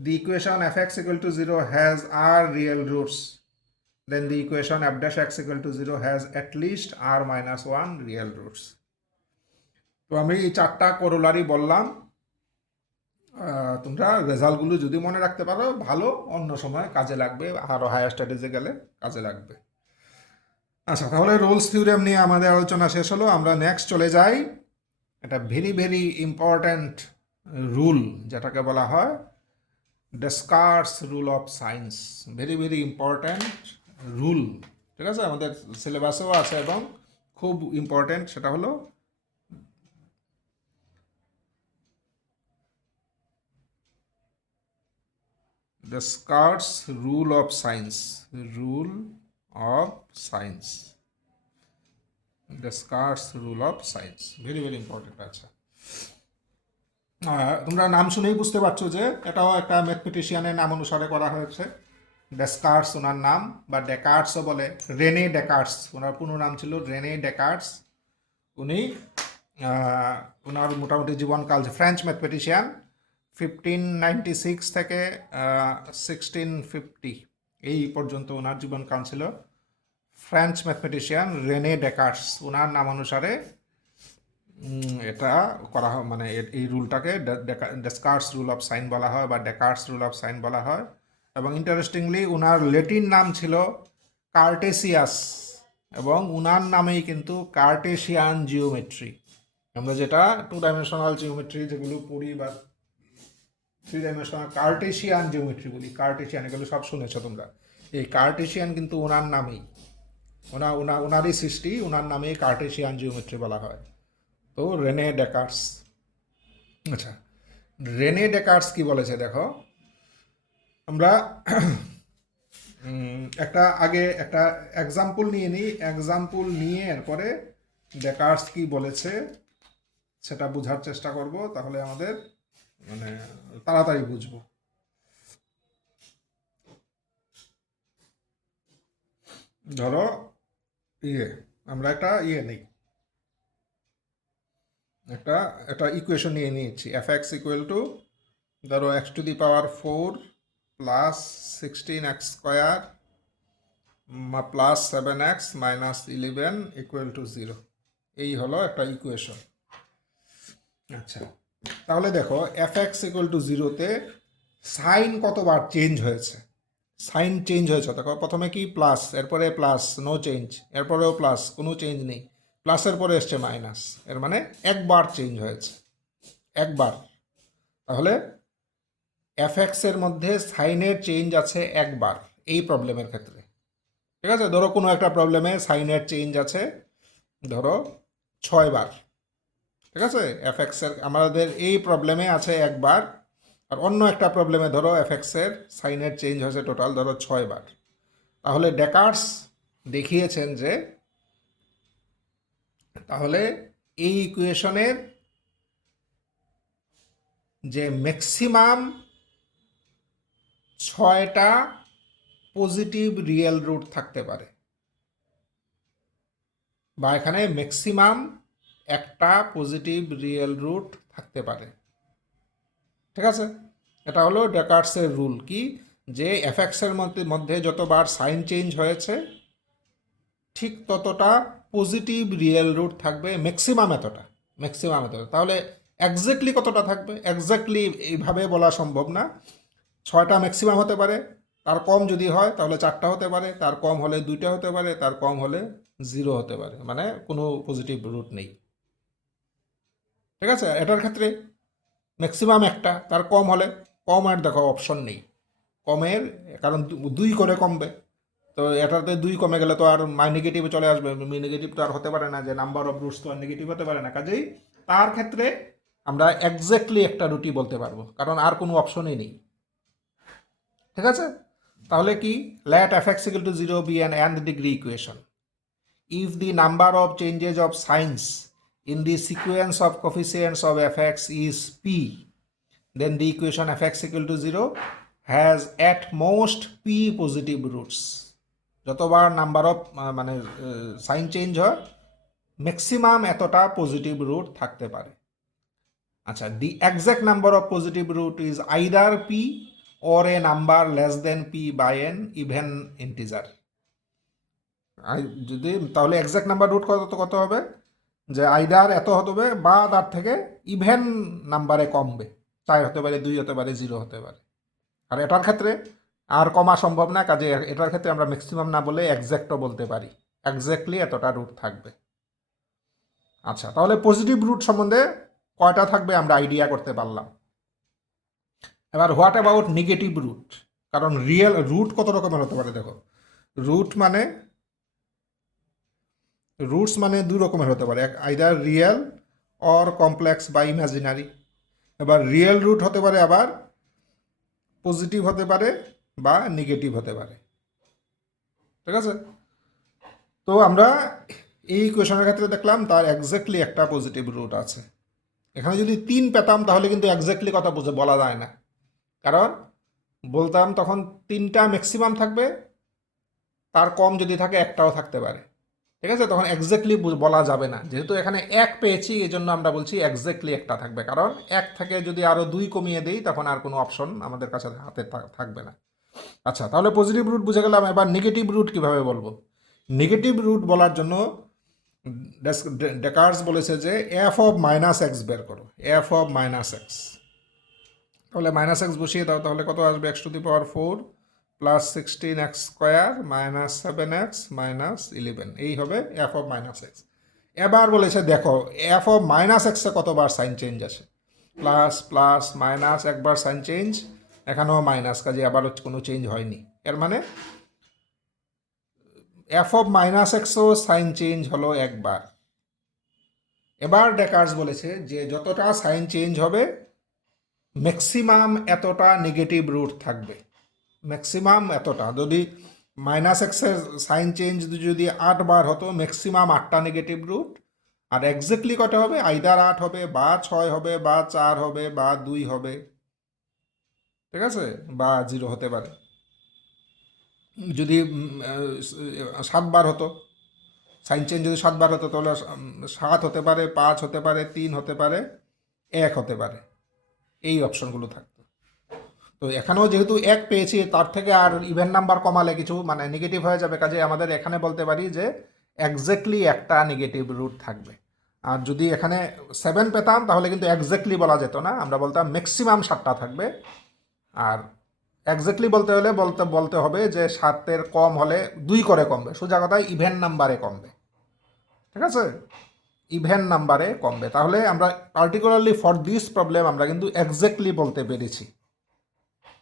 the equation f(x) equal to 0 has r real roots, then the equation f dash x equal to 0 has at least r minus 1 real roots. তো আমি এই 4টা corollary বললাম, তোমরা রেজাল্টগুলো যদি মনে রাখতে পারো ভালো, অন্য সময় কাজে লাগবে, আরও হায়ার স্টাডিজে গেলে কাজে লাগবে। আচ্ছা, তাহলে রোলস থিওরেম নিয়ে আমাদের আলোচনা শেষ হলো, আমরা নেক্সট চলে যাই এটা ভেরি ভেরি ইম্পর্ট্যান্ট রুল, যেটাকে বলা হয় Descartes rule of science. Very very important rule, ঠিক আছে, আমাদের সিলেবাসেও আছে এবং খুব ইম্পর্ট্যান্ট। সেটা হলো Descartes rule of science, rule of science, Descartes rule of science, very very important. আচ্ছা, তোমরা নাম শুনেই বুঝতে পারছো যে এটাও একটা ম্যাথমেটিশিয়ানের নাম অনুসারে করা হয়েছে। ডেসকার্টস ওনার নাম, বা ডেকার্টসও বলে। রেনে ডেকার্টস ওনার পুরো নাম ছিল, রেনে ডেকার্টস। উনি ওনার মোটামুটি জীবনকাল, ফ্রেঞ্চ ম্যাথমেটিশিয়ান, 1596 থেকে 1650 এই পর্যন্ত ওনার জীবনকাল ছিল। ফ্রেঞ্চ ম্যাথমেটিশিয়ান রেনে ডেকার্টস, ওনার নাম অনুসারে এটা করা হয়, মানে এই রুলটাকে ডেসকার্টস রুল অফ সাইন বলা হয় বা ডেকার্টস রুল অফ সাইন বলা হয়। এবং ইন্টারেস্টিংলি ওনার ল্যাটিন নাম ছিল কার্টেসিয়াস, এবং উনার নামেই কিন্তু কার্টেশিয়ান জিওমেট্রি, আমরা যেটা 2 ডাইমেনশনাল জিওমেট্রি যেগুলো পড়ি, বা 3 ডাইমেনশনাল কার্টেশিয়ান জিওমেট্রি বলি, কার্টেশিয়ান এগুলো সব শুনেছো তোমরা। এই কার্টেশিয়ান কিন্তু ওনার নামেই, ওনারই সৃষ্টি, ওনার নামেই কার্টেশিয়ান জিওমেট্রি বলা হয়। তো রেনে ডেকার্টস। আচ্ছা, রেনে ডেকার্টস কি বলেছে দেখো, আমরা একটা এক্সাম্পল নিয়ে নিই, এক্সাম্পল নিয়ে এরপরে ডেকার্টস কি বলেছে সেটা বোঝার চেষ্টা করব, তাহলে আমাদের মানে তাড়াতাড়ি বুঝবো। ধরো আমরা একটা নেই, একটা ইকুয়েশন নিয়ে নিয়েছি, এফ এক্স ইকুয়াল টু, ধরো x to the power 4 plus 16x square plus 7x minus 11 equal to 0। এই হলো একটা ইকুয়েশন। আচ্ছা, তাহলে দেখো এফ এক্স ইকুয়াল টু 0-তে সাইন কতবার চেঞ্জ হয়েছে, সাইন চেঞ্জ হয়েছে। দেখো প্রথমে কি প্লাস, এরপরে প্লাস, নো চেঞ্জ, এরপরেও প্লাস, কোনো চেঞ্জ নেই, প্লাসের পরে এসছে মাইনাস, এর মানে একবার চেঞ্জ হয়েছে, একবার। তাহলে এফ এক্সের মধ্যে সাইনের চেঞ্জ আছে একবার এই প্রবলেমের ক্ষেত্রে, ঠিক আছে। ধরো কোনো একটা প্রবলেমে সাইনের চেঞ্জ আছে ধরো 6 বার, ঠিক আছে। এফ এক্সের আমাদের এই প্রবলেমে আছে একবার, আর অন্য একটা প্রবলেমে ধরো এফ এক্সের সাইনের চেঞ্জ হয়েছে টোটাল ধরো 6 বার। তাহলে ডেকার্টস দেখিয়েছেন যে তাহলে এই ইকুয়েশনের যে ম্যাক্সিমাম 6টা পজিটিভ রিয়েল রুট থাকতে পারে, বা এখানে ম্যাক্সিমাম একটা পজিটিভ রিয়েল রুট থাকতে পারে, ঠিক আছে। এটা হলো ডেকার্টসের রুল, কি যে এফ এক্সের মধ্যে যতবার সাইন চেঞ্জ হয়েছে ঠিক ততটা পজিটিভ রিয়েল রুট থাকবে, ম্যাক্সিমাম এতটা, ম্যাক্সিমাম এতটা। তাহলে এক্স্যাক্টলি কতটা থাকবে, এক্স্যাক্টলি এইভাবে বলা সম্ভব না। 6টা ম্যাক্সিমাম হতে পারে, তার কম যদি হয় তাহলে 4টা হতে পারে, তার কম হলে 2টা হতে পারে, তার কম হলে 0 হতে পারে, মানে কোনো পজিটিভ রুট নেই, ঠিক আছে। এটার ক্ষেত্রে ম্যাক্সিমাম একটা, তার কম হলে, কম আর দেখো অপশন নেই কমের, কারণ 2 করে কমবে, তো এটাতে 2 কমে গেলে তো আর নেগেটিভে চলে আসবে, নেগেটিভ তো আর হতে পারে না, যে নাম্বার অফ রুটস তো আর নেগেটিভ হতে পারে না। কাজেই তার ক্ষেত্রে আমরা এক্স্যাক্টলি একটা রুটই বলতে পারবো, কারণ আর কোনো অপশনই নেই, ঠিক আছে। তাহলে কি, let f x equal to 0 be an nth degree equation if the number of changes of signs in the sequence of coefficients of fx is p, then the equation fx equal to 0 has at most p positive roots. যতবার number of মানে sign change হয় maximum এতটা positive root থাকতে পারে। আচ্ছা, the exact number of positive root is either p or a number less than p by an even integer. যদি তাহলে exact number root কত হবে, যে আইদার এত হতে হবে বা তার থেকে ইভেন নাম্বারে কমবে, 4 হতে পারে, 2 হতে পারে, 0 হতে পারে। আর এটার ক্ষেত্রে আর কমা সম্ভব না, কাজে এটার ক্ষেত্রে আমরা ম্যাক্সিমাম না বলে এক্স্যাক্টও বলতে পারি, এক্স্যাক্টলি এতটা রুট থাকবে। আচ্ছা, তাহলে পজিটিভ রুট সম্বন্ধে কয়টা থাকবে আমরা আইডিয়া করতে পারলাম। এবার হোয়াট অ্যাবাউট নেগেটিভ রুট? কারণ রিয়েল রুট কত রকমের হতে পারে দেখো। রুট মানে রুটস মানে দুই রকমের হতে পারে, আইদার রিয়েল অর কমপ্লেক্স বা ইমাজিনারি। এবার রিয়েল রুট হতে পারে, আবার পজিটিভ হতে পারে বা নেগেটিভ হতে পারে। ঠিক আছে, তো আমরা এই ইকুয়েশনের ক্ষেত্রে দেখলাম তার এক্স্যাক্টলি একটা পজিটিভ রুট আছে। এখানে যদি 3 পেতাম তাহলে কিন্তু এক্স্যাক্টলি কথা বুঝে বলা যায় না, কারণ বলতাম তখন 3টা ম্যাক্সিমাম থাকবে, তার কম যদি থাকে একটাও থাকতে পারে। ঠিক আছে, তখন এক্স্যাক্টলি বলা যাবে না। যেহেতু এখানে 1 পেয়েছি এই জন্য আমরা বলছি এক্স্যাক্টলি একটা থাকবে, কারণ 1 থেকে যদি আরও 2 কমিয়ে দিই তখন আর কোনো অপশন আমাদের কাছে হাতে থাকবে না। আচ্ছা, তাহলে পজিটিভ রুট বুঝে গেলাম। এবার নেগেটিভ রুট কিভাবে বলবো? নেগেটিভ রুট বলার জন্য ডেকার্স বলেছে যে এফ অফ মাইনাস এক্স বের করো, এফ অফ মাইনাস এক্স। তাহলে মাইনাস এক্স বসিয়ে দাও, তাহলে কত আসবে? X to the power 4 plus 16x square minus 7x minus 11, এই হবে এফ অফ মাইনাস এক্স। এবার বলেছে দেখো এফ অফ মাইনাস এক্সে কতবার সাইন চেঞ্জ আসে? প্লাস প্লাস মাইনাস, একবার সাইন চেঞ্জ, এখানেও মাইনাস, কাজে আবার কোনো চেঞ্জ হয়নি। এর মানে এফ অফ মাইনাস এক্সও সাইন চেঞ্জ হলো একবার। এবার ডেকার্স বলেছে যে যতটা সাইন চেঞ্জ হবে ম্যাক্সিমাম এতটা নেগেটিভ রুট থাকবে, ম্যাক্সিমাম এতটা। যদি মাইনাস এক্সের সাইন চেঞ্জ যদি 8 বার হতো, ম্যাক্সিমাম 8টা নেগেটিভ রুট। আর এক্স্যাক্টলি কটা হবে? আইদার 8 হবে বা 6 হবে বা 4 হবে বা 2 হবে, ঠিক আছে, বা 0 হতে পারে। যদি 7 বার হতো, সাইন চেঞ্জ যদি 7 বার হতো তাহলে 7 হতে পারে, 5 হতে পারে, 3 হতে পারে, 1 হতে পারে, এই অপশনগুলো থাকতো। তো এখানেও যেহেতু 1 পেয়েছি, তার থেকে আর ইভেন নাম্বার কমালে কিছু মানে নেগেটিভ হয়ে যাবে, কাজে আমাদের এখানে বলতে পারি যে এক্স্যাক্টলি একটা নেগেটিভ রুট থাকবে। আর যদি এখানে 7 পেতাম তাহলে কিন্তু এক্স্যাক্টলি বলা যেত না, আমরা বলতাম ম্যাক্সিমাম 7টা থাকবে। আর এক্স্যাক্টলি বলতে হলে বলতে হবে যে 7-এর কম হলে 2 করে কমবে, সোজা কথায় ইভেন নাম্বারে কমবে। ঠিক আছে, ইভেন নাম্বারে কমবে। তাহলে আমরা পার্টিকুলারলি ফর দিস প্রবলেম আমরা কিন্তু এক্স্যাক্টলি বলতে পেরেছি।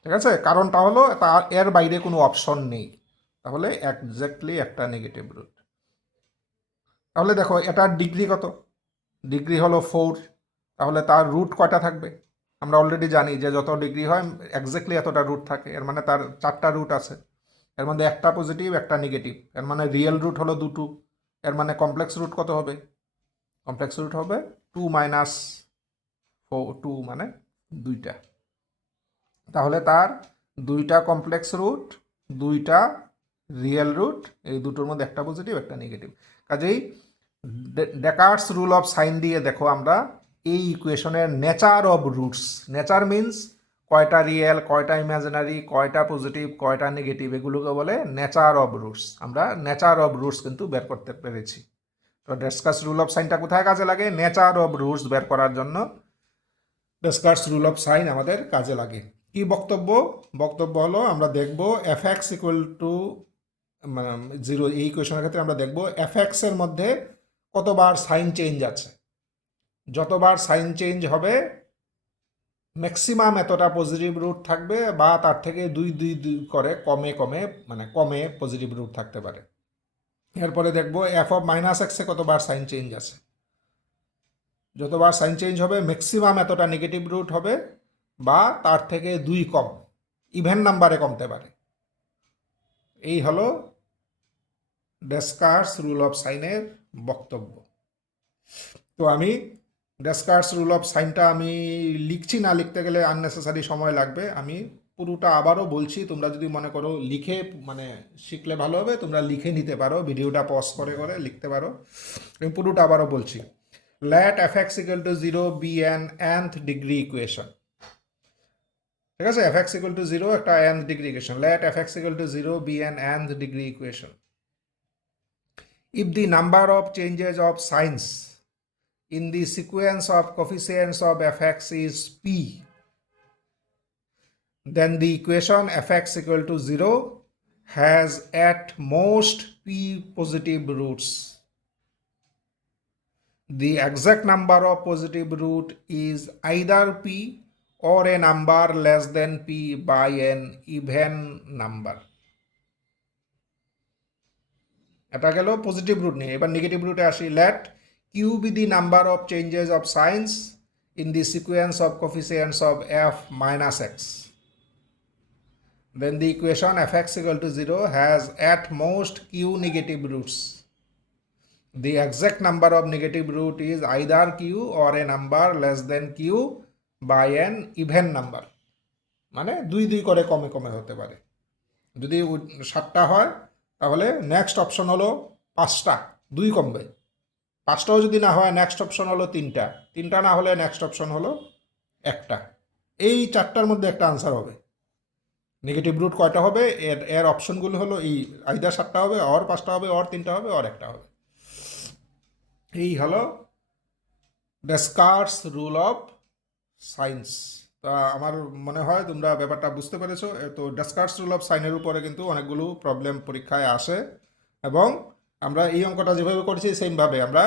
ঠিক আছে, কারণটা হলো তার এর বাইরে কোনো অপশন নেই, তাহলে এক্স্যাক্টলি একটা নেগেটিভ রুট। তাহলে দেখো এটার ডিগ্রি কত? ডিগ্রি হলো 4, তাহলে তার রুট কয়টা থাকবে? আমরা অলরেডি জানি যে যত ডিগ্রি হয় এক্স্যাক্টলি এতটা রুট থাকে, এর মানে তার 4টা রুট আছে। এর মধ্যে একটা পজিটিভ একটা নেগেটিভ, এর মানে রিয়েল রুট হলো 2টো। এর মানে কমপ্লেক্স রুট কত হবে? কমপ্লেক্স রুট হবে 2 মাইনাস 4, 2 মানে 2টা। তাহলে তার 2টা কমপ্লেক্স রুট, 2টা রিয়েল রুট, এই দুটোর মধ্যে একটা পজিটিভ একটা নেগেটিভ। কাজেই ডেকার্টস রুল অফ সাইন দিয়ে দেখো আমরা এই ইকুয়েশনের nature of roots, nature means কয়টা রিয়েল, কয়টা ইমাজিনারি, কয়টা পজিটিভ, কয়টা নেগেটিভ, এগুলোকে বলে নেচার অফ রুটস। আমরা নেচার অফ রুটস কিন্তু বের করতে পেরেছি। তো ডেসকাস রুল অফ সাইনটা কোথায় কাজে লাগে? নেচার অফ রুটস বের করার জন্য ডেসকার্টস রুল অফ সাইন আমাদের কাজে লাগে। কি বক্তব্য? বক্তব্য হলো আমরা দেখব এফ এক্স ইকুয়াল টু 0, এই ইকুয়েশনের ক্ষেত্রে আমরা দেখব এফ এক্সের মধ্যে কতবার সাইন চেঞ্জ আছে। যতবার সাইন চেঞ্জ হবে ম্যাক্সিমাম এতটা পজিটিভ রুট থাকবে, বা তার থেকে 2 করে কমে কমে মানে কমে পজিটিভ রুট থাকতে পারে। এরপরে দেখব এফ অফ মাইনাস এক্সে কতবার সাইন চেঞ্জ আছে। যতবার সাইন চেঞ্জ হবে ম্যাক্সিমাম এতটা নেগেটিভ রুট হবে, বা তার থেকে 2 কম, ইভেন নাম্বারে কমতে পারে। এই হলো ডেসকার্টস রুল অফ সাইনের বক্তব্য। তো আমি ডেসকার্টস রুল অফ সাইনটা আমি লিখছি না, লিখতে গেলে আননেসেসারি সময় লাগবে। আমি পুরোটা আবারও বলছি, তোমরা যদি মনে করো লিখে মানে শিখলে ভালো হবে, তোমরা লিখে নিতে পারো, ভিডিওটা পজ করে করে লিখতে পারো। আমি পুরোটা আবারও বলছি। Let f x equal to 0 be an nth degree equation. ঠিক আছে, এফ এক্স ইকুয়াল টু 0 একটা nth degree equation. Let f x equal to 0 be an nth degree equation if the number of changes of signs in the sequence of coefficients of fx is p, then the equation fx equal to 0 has at most p positive roots. the exact number of positive root is either p or a number less than p by an even number. এটা গেল positive root নিয়ে। এবার negative রুটে আসি। Let q be the number of changes of signs in the sequence of coefficients of f minus x. Then the equation fx equal to 0 has at most q negative roots. The exact number of negative root is either q or a number less than q by an even number. মানে দুই দুই করে কমে কমে হতে পারে। যদি 7টা হয় তাহলে নেক্সট অপশন হলো 5টা, 2 কমবে। 5টাও যদি না হয় নেক্সট অপশন হলো 3টা, 3টা না হলে নেক্সট অপশন হলো 1টা। এই 4টার মধ্যে একটা আনসার হবে। নেগেটিভ রুট কয়টা হবে এর অপশনগুলো হলো এই আইদার 7টা হবে, অর 5টা হবে, অর 3টা হবে, অর 1টা হবে। এই হলো ডেসকার্টস রুল অফ সাইন্স। তা আমার মনে হয় তোমরা ব্যাপারটা বুঝতে পেরেছো। তো ডেসকার্টস রুল অফ সাইনের উপরে কিন্তু অনেকগুলো প্রবলেম পরীক্ষায় আসে, এবং আমরা এই অঙ্কটা যেভাবে করছি সেমভাবে আমরা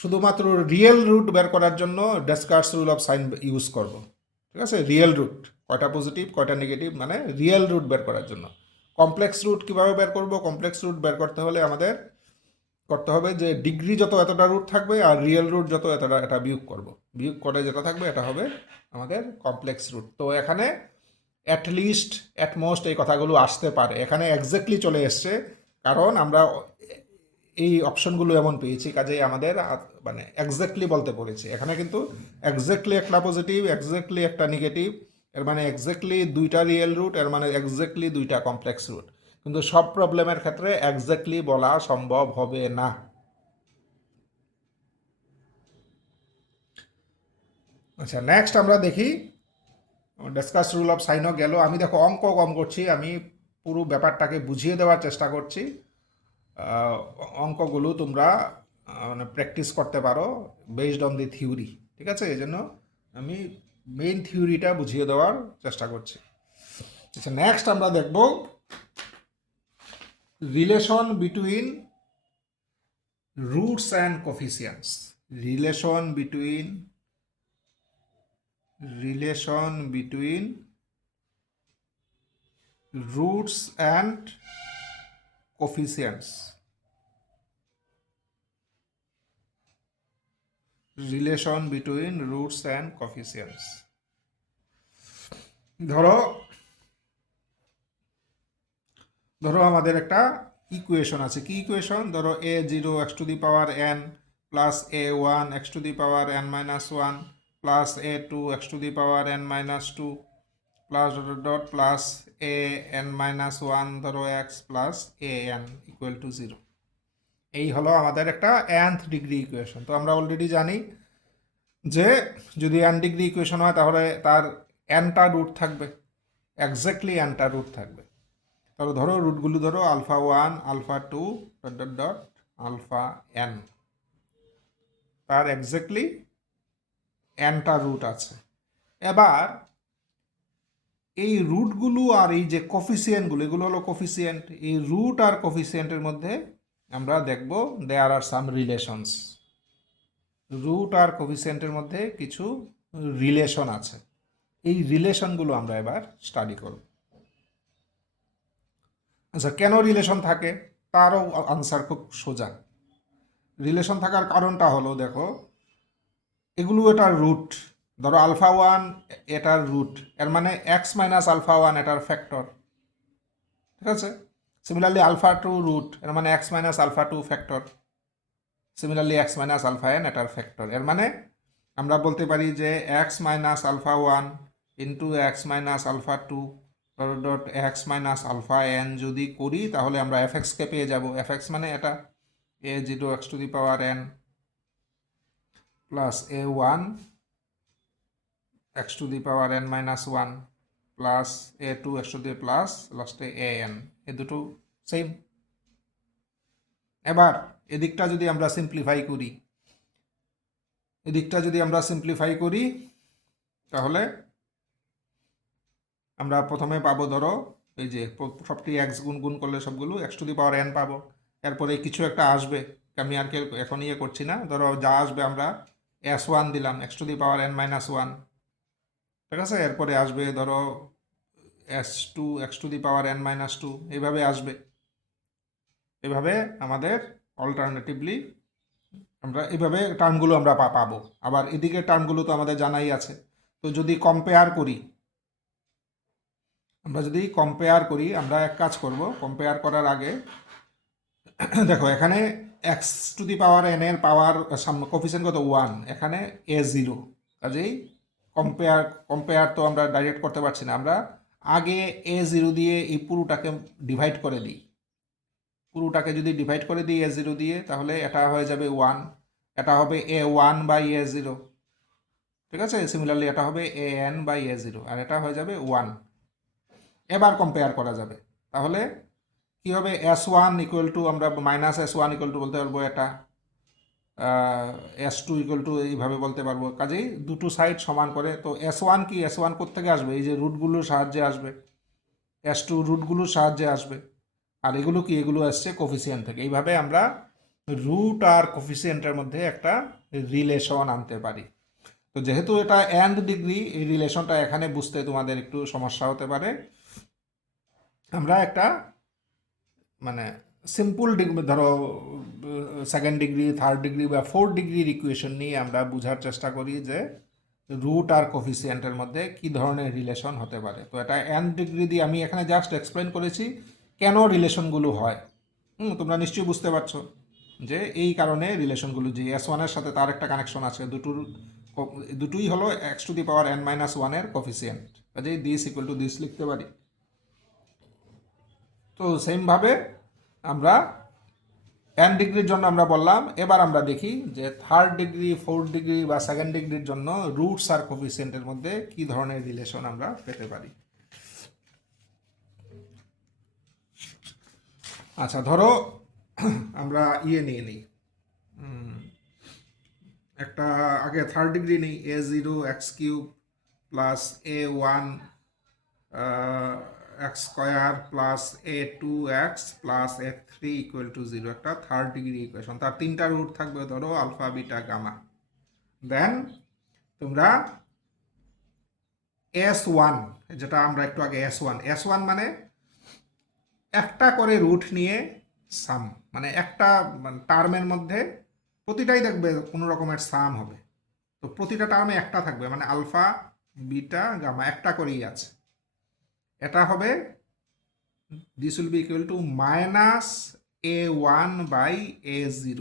শুধুমাত্র রিয়েল রুট বের করার জন্য ডেসকার্টস রুল অফ সাইন ইউজ করব। ঠিক আছে, রিয়েল রুট কয়টা পজিটিভ কয়টা নেগেটিভ, মানে রিয়েল রুট বের করার জন্য। কমপ্লেক্স রুট কীভাবে বের করব? কমপ্লেক্স রুট বের করতে হলে আমাদের করতে হবে যে ডিগ্রি যত এতটা রুট থাকবে আর রিয়েল রুট যত এতটা, এটা বিয়োগ করব। বিয়োগ করে যেটা থাকবে এটা হবে আমাদের কমপ্লেক্স রুট। তো এখানে অ্যাটলিস্ট অ্যাটমোস্ট এই কথাগুলো আসতে পারে, এখানে এক্স্যাক্টলি চলে এসছে, কারণ আমরা এই অপশনগুলো এমন পেয়েছি, কাজেই আমাদের মানে এক্স্যাক্টলি বলতে পড়েছি। এখানে কিন্তু এক্স্যাক্টলি একটা পজিটিভ, এক্স্যাক্টলি একটা নেগেটিভ, এর মানে এক্স্যাক্টলি 2টা রিয়েল রুট, এর মানে এক্স্যাক্টলি 2টা কমপ্লেক্স রুট। কিন্তু সব প্রবলেমের ক্ষেত্রে এক্স্যাক্টলি বলা সম্ভব হবে না। আচ্ছা, নেক্সট আমরা দেখি ডিসকাস রুল অফ সাইনও গেল। আমি দেখো অঙ্ক কম করছি, আমি পুরো ব্যাপারটাকে বুঝিয়ে দেওয়ার চেষ্টা করছি। অঙ্কগুলো তোমরা মানে প্র্যাকটিস করতে পারো বেসড অন দি থিওরি। ঠিক আছে, এই জন্য আমি মেইন থিওরিটা বুঝিয়ে দেওয়ার চেষ্টা করছি। আচ্ছা, নেক্সট আমরা দেখব relation between roots and coefficients. Relation between roots and coefficients. Relation between roots and coefficients. ধরো আমাদের একটা ইকুয়েশন আছে। কি ইকুয়েশন? ধরো a0 x⁴ n plus a1 x⁴ n-1 plus a2 x⁴ n-2 plus dot plus a n-1 ধরো x plus a n equal to 0। এই হলো আমাদের একটা nth ডিগ্রি ইকুয়েশন। তো আমরা অলরেডি জানি যে যদি n ডিগ্রি ইকুয়েশন হয় তাহলে তার nটা রুট থাকবে, এক্স্যাক্টলি nটা রুট থাকবে। তাহলে ধরো রুটগুলো ধরো α1 α2 ডট ডট ডট αn, তার এক্স্যাক্টলি nটা রুট আছে। এবার এই রুটগুলো আর এই যে কোফিসিয়েন্টগুলো, এগুলো হলো কোফিসিয়েন্ট। এই রুট আর কোফিসিয়েন্টের মধ্যে আমরা দেখব দেয়ার আর সাম রিলেশনস। রুট আর কোফিসিয়েন্টের মধ্যে কিছু রিলেশন আছে। এই রিলেশনগুলো আমরা এবার স্টাডি করব। আচ্ছা, কেন রিলেশন থাকে তারও আনসার খুব সোজা। রিলেশন থাকার কারণটা হলো, দেখো এগুলো এটার রুট। ধরো α1 এটার রুট, এর মানে x মাইনাস α1 এটার ফ্যাক্টর। ঠিক আছে, সিমিলারলি α2 রুট, এর মানে x minus α2 factor. Similarly x minus αn এটার ফ্যাক্টর। এর মানে আমরা বলতে পারি যে x minus α1 into x minus α2 dot x minus αn যদি করি তাহলে আমরা fx-কে পেয়ে যাব। fx মানে এটা a0 x⁴n plus a1 x⁴n-1 plus a2 x⁴ plus লাস্টে an, এ দুটো সেম। এবার এদিকটা যদি আমরা সিম্পলিফাই করি, তাহলে আমরা প্রথমে পাবো, ধরো এই যে সবটি x গুণ করলে সবগুলো x⁴n পাবো। এরপরে কিছু একটা আসবে, আমি আর এখন ইয়ে করছি না। ধরো যা আসবে আমরা S1 দিলাম, x⁻n−1, ঠিক আছে। এরপরে আসবে ধরো S2 x⁻n−2, এইভাবে আসবে। এভাবে আমাদের অল্টারনেটিভলি আমরা এইভাবে টার্মগুলো আমরা পাবো। আবার এদিকে টার্মগুলো তো আমাদের জানাই আছে। তো যদি কম্পেয়ার করি, আমরা এক কাজ করব। কম্পেয়ার করার আগে দেখো এখানে x⁻n এর পাওয়ার কোফিসিয়েন্ট কত 1, এখানে a0, কাজেই কম্পেয়ার তো আমরা ডাইরেক্ট করতে পারছি না। আমরা আগে a0 দিয়ে এই পুরোটাকে ডিভাইড করে দিই। পুরোটাকে যদি ডিভাইড করে দিই a0 দিয়ে, তাহলে এটা হয়ে যাবে 1, এটা হবে a1/a0, ঠিক আছে। সিমিলারলি এটা হবে an/a0, আর এটা হয়ে যাবে 1। এবার কম্পেয়ার করা যাবে। তাহলে কি হবে, S1 ইকুয়াল টু, আমরা -S1 ইকুয়াল টু বলতে পারবো এটা, S2 ইকুয়াল টু এইভাবে বলতে পারবো। কাজেই দুটো সাইড সমান করে। তো S1 কি, S1 কোত্থেকে আসবে? এই যে রুটগুলোর সাহায্যে আসবে। S2 রুটগুলোর সাহায্যে আসবে। আর এগুলো কি, এগুলো আসছে কোফিসিয়েন্ট থেকে। এইভাবে আমরা রুট আর কোফিসিয়েন্টের মধ্যে একটা রিলেশন আনতে পারি। তো যেহেতু এটা এন্ড ডিগ্রি, এই রিলেশনটা এখানে বুঝতে তোমাদের একটু সমস্যা হতে পারে। আমরা একটা মানে সিম্পল ডিগ্রি, ধরো সেকেন্ড ডিগ্রি, থার্ড ডিগ্রি বা ফোর্থ ডিগ্রির ইকুয়েশন নিয়ে আমরা বোঝার চেষ্টা করি যে রুট আর কোফিসিয়েন্টের মধ্যে কি ধরনের রিলেশন হতে পারে। তো এটা এন ডিগ্রি দিয়ে আমি এখানে জাস্ট এক্সপ্লেন করেছি কেন রিলেশনগুলো হয়। তোমরা নিশ্চয়ই বুঝতে পারছো যে এই কারণে রিলেশনগুলো, যে S1-এর সাথে তার একটা কানেকশন আছে, দুটোই হলো x⁻n−1-এর কোফিসিয়েন্ট। কাজেই দিস ইকুয়াল টু দিস লিখতে পারি। তো সেমভাবে আমরা এন ডিগ্রির জন্য আমরা বললাম। এবার আমরা দেখি যে থার্ড ডিগ্রি, ফোর্থ ডিগ্রি বা সেকেন্ড ডিগ্রির জন্য রুটস আর কোফিসিয়েন্টের মধ্যে কি ধরনের রিলেশন আমরা পেতে পারি। আচ্ছা, ধরো আমরা নিয়ে নিই, একটা আগে থার্ড ডিগ্রি নেই, a0x³ plus a1 x² plus a2x plus a3 equal to 0, একটা থার্ড ডিগ্রি ইকুয়েশন। তার তিনটা রুট থাকবে, ধরো আলফা, বিটা, গামা। দেন তোমরা S1, যেটা আমরা একটু আগে S1 মানে একটা করে রুট নিয়ে সাম, মানে একটা টার্মের মধ্যে প্রতিটাই দেখবে কোনো রকমের সাম হবে। তো প্রতিটা টার্মে একটা থাকবে, মানে আলফা, বিটা, গামা একটা করেই আছে। এটা হবে, this will be equal to -a1/a0।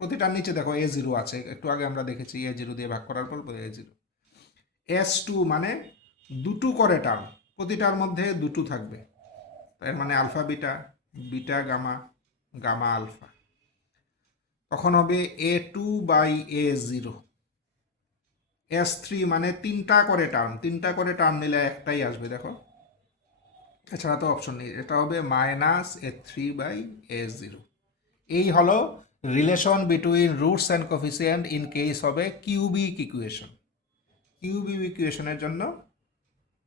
প্রতিটার নিচে দেখো a0 আছে, একটু আগে আমরা দেখেছি a0 দিয়ে ভাগ করার পর a0। S2 মানে দুটো করে টার্ম, প্রতিটার মধ্যে দুটো থাকবে, এর মানে alpha beta, beta gamma, gamma alpha. তখন হবে a2/a0। S3 মানে তিনটা করে টার্ম নিলে একটাই আসবে, দেখো, এছাড়া তো অপশন নেই। এটা হবে -a3/a0। এই হলো relation between roots and coefficient in case হবে কিউবিক ইকুয়েশন। কিউবিক ইকুয়েশনের জন্য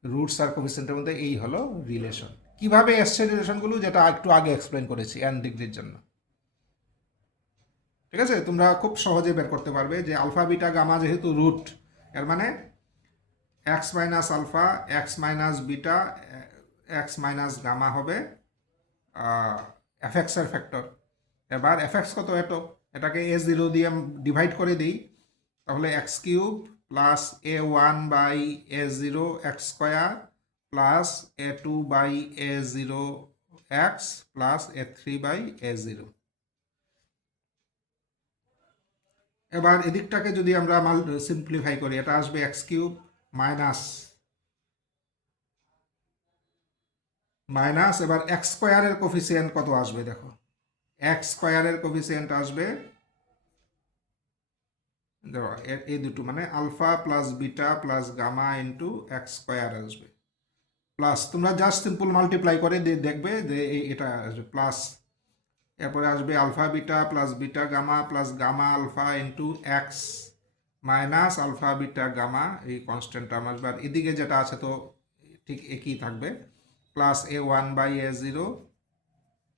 রুটস আর কোফিসিয়েন্টের মধ্যে এই হলো রিলেশন। কিভাবে এসছে রিলেশনগুলো, যেটা একটু আগে এক্সপ্লেন করেছি এন ডিগ্রির জন্য। ঠিক আছে, তোমরা খুব সহজে বের করতে পারবে যে আলফা, বিটা, গামা যেহেতু রুট, এর মানে x-আলফা, x-বিটা, x-গামা হবে fx এর ফ্যাক্টর। এবার fx কত, এটাকে a0 দিয়ে ডিভাইড করে দিই, তাহলে x³ plus a1/a0 x² plus a2/a0 x plus a3/a0। এবার এদিকটাকে যদি আমরা সিম্পলিফাই করি, এটা আসবে x³ মাইনাস এবার x² এর কোফিসিয়েন্ট কত আসবে, দেখো x² এর কোফিসিয়েন্ট আসবে, দেখো এই দুটো মানে alpha plus beta plus gamma into x² আসবে। প্লাস তোমরা জাস্ট সিম্পল মাল্টিপ্লাই করে দেখবে যে এটা আসবে প্লাস, এরপরে আসবে alpha beta plus beta gamma plus gamma alpha into x minus alpha beta gamma, এই কনস্ট্যান্ট টার্ম আসবে। আর এদিকে যেটা আছে তো ঠিক একই থাকবে, plus a1/a0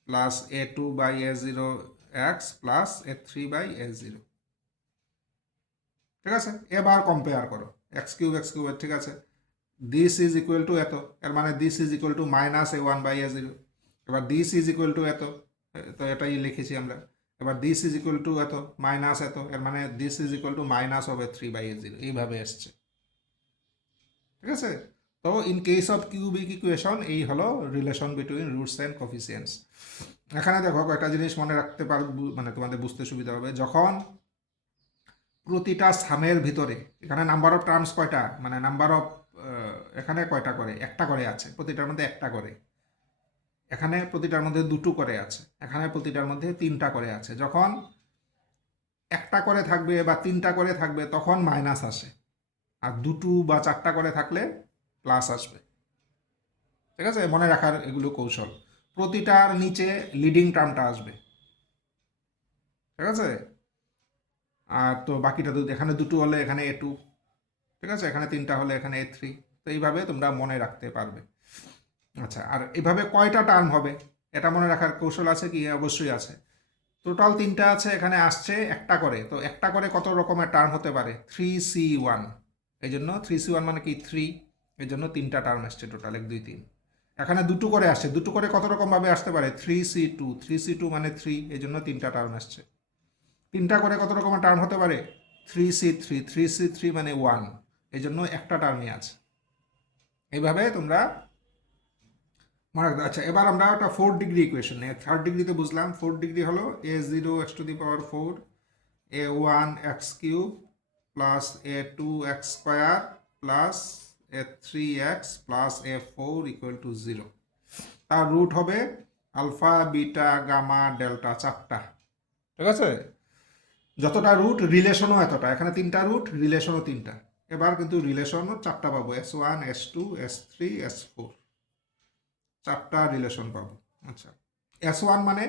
plus a2/a0 x plus a3/a0। ঠিক আছে, এবার কম্পেয়ার করো x³ ঠিক আছে, দিস ইজ ইকুয়াল টু এত, এর মানে this is equal two -a1/a0। এবার দিস ইজ ইকুয়াল টু এত, তো এটাই লিখেছি আমরা। এবার দিস ইজ ইকুয়াল টু এত মাইনাস এত, এর মানে this is equal two -a3/a0, এইভাবে এসছে। ঠিক আছে, তো in case of cubic equation এই হলো relation between roots and coefficients. এখানে দেখো কয়েকটা জিনিস মনে রাখতে মানে তোমাদের বুঝতে সুবিধা হবে। যখন প্রতিটা সামের ভিতরে, এখানে নাম্বার অফ টার্মস কয়টা, মানে নাম্বার অফ, এখানে কয়টা করে, একটা করে আছে, প্রতিটার মধ্যে একটা করে, এখানে প্রতিটার মধ্যে দুটো করে আছে, এখানে প্রতিটার মধ্যে তিনটা করে আছে। যখন একটা করে থাকবে বা তিনটা করে থাকবে তখন মাইনাস আসে, আর দুটো বা চারটা করে থাকলে প্লাস আসবে। ঠিক আছে, মনে রাখার এগুলো কৌশল। প্রতিটার নিচে লিডিং টার্মটা আসবে। ঠিক আছে, আর তো বাকিটা তো এখানে দুটো হলে এখানে a2, ঠিক আছে, এখানে তিনটা হলে এখানে a3। তো এইভাবে তোমরা মনে রাখতে পারবে। আচ্ছা, আর এভাবে কয়টা টার্ম হবে এটা মনে রাখার কৌশল আছে কি? অবশ্যই আছে। টোটাল তিনটা আছে, এখানে আসছে একটা করে, তো একটা করে কত রকমের টার্ম হতে পারে? 3c1, এই জন্য 3c1 মানে কি 3, এই জন্য তিনটা টার্ম আসছে টোটাল 1 2 3। এখানে দুটো করে আসছে, দুটো করে কত রকমভাবে আসতে পারে? 3c2 মানে 3, এই জন্য তিনটা টার্ম আসছে। তিনটা করে কত রকমের টার্ম হতে পারে? 3c3 মানে 1, এই জন্য একটা টার্মই আছে। এইভাবে তোমরা মনে রাখবে। আচ্ছা, এবার আমরা একটা 4 ডিগ্রি ইকুয়েশন নিয়ে, 3rd ডিগ্রিতে বুঝলাম। 4 ডিগ্রি হলো a0 x⁴ a1 x³ plus a2 x² plus a3 x plus a4 = 0। তার রুট হবে আলফা, বিটা, গামা, ডেল্টা, চারটা। ঠিক আছে, যতটা রুট রিলেশনও এতটা, এখানে তিনটা রুট, রিলেশনও তিনটা। এবার কিন্তু রিলেশনও চারটা পাবো, s1 s2 s3 s4, চারটা রিলেশন পাবো। আচ্ছা, s1 মানে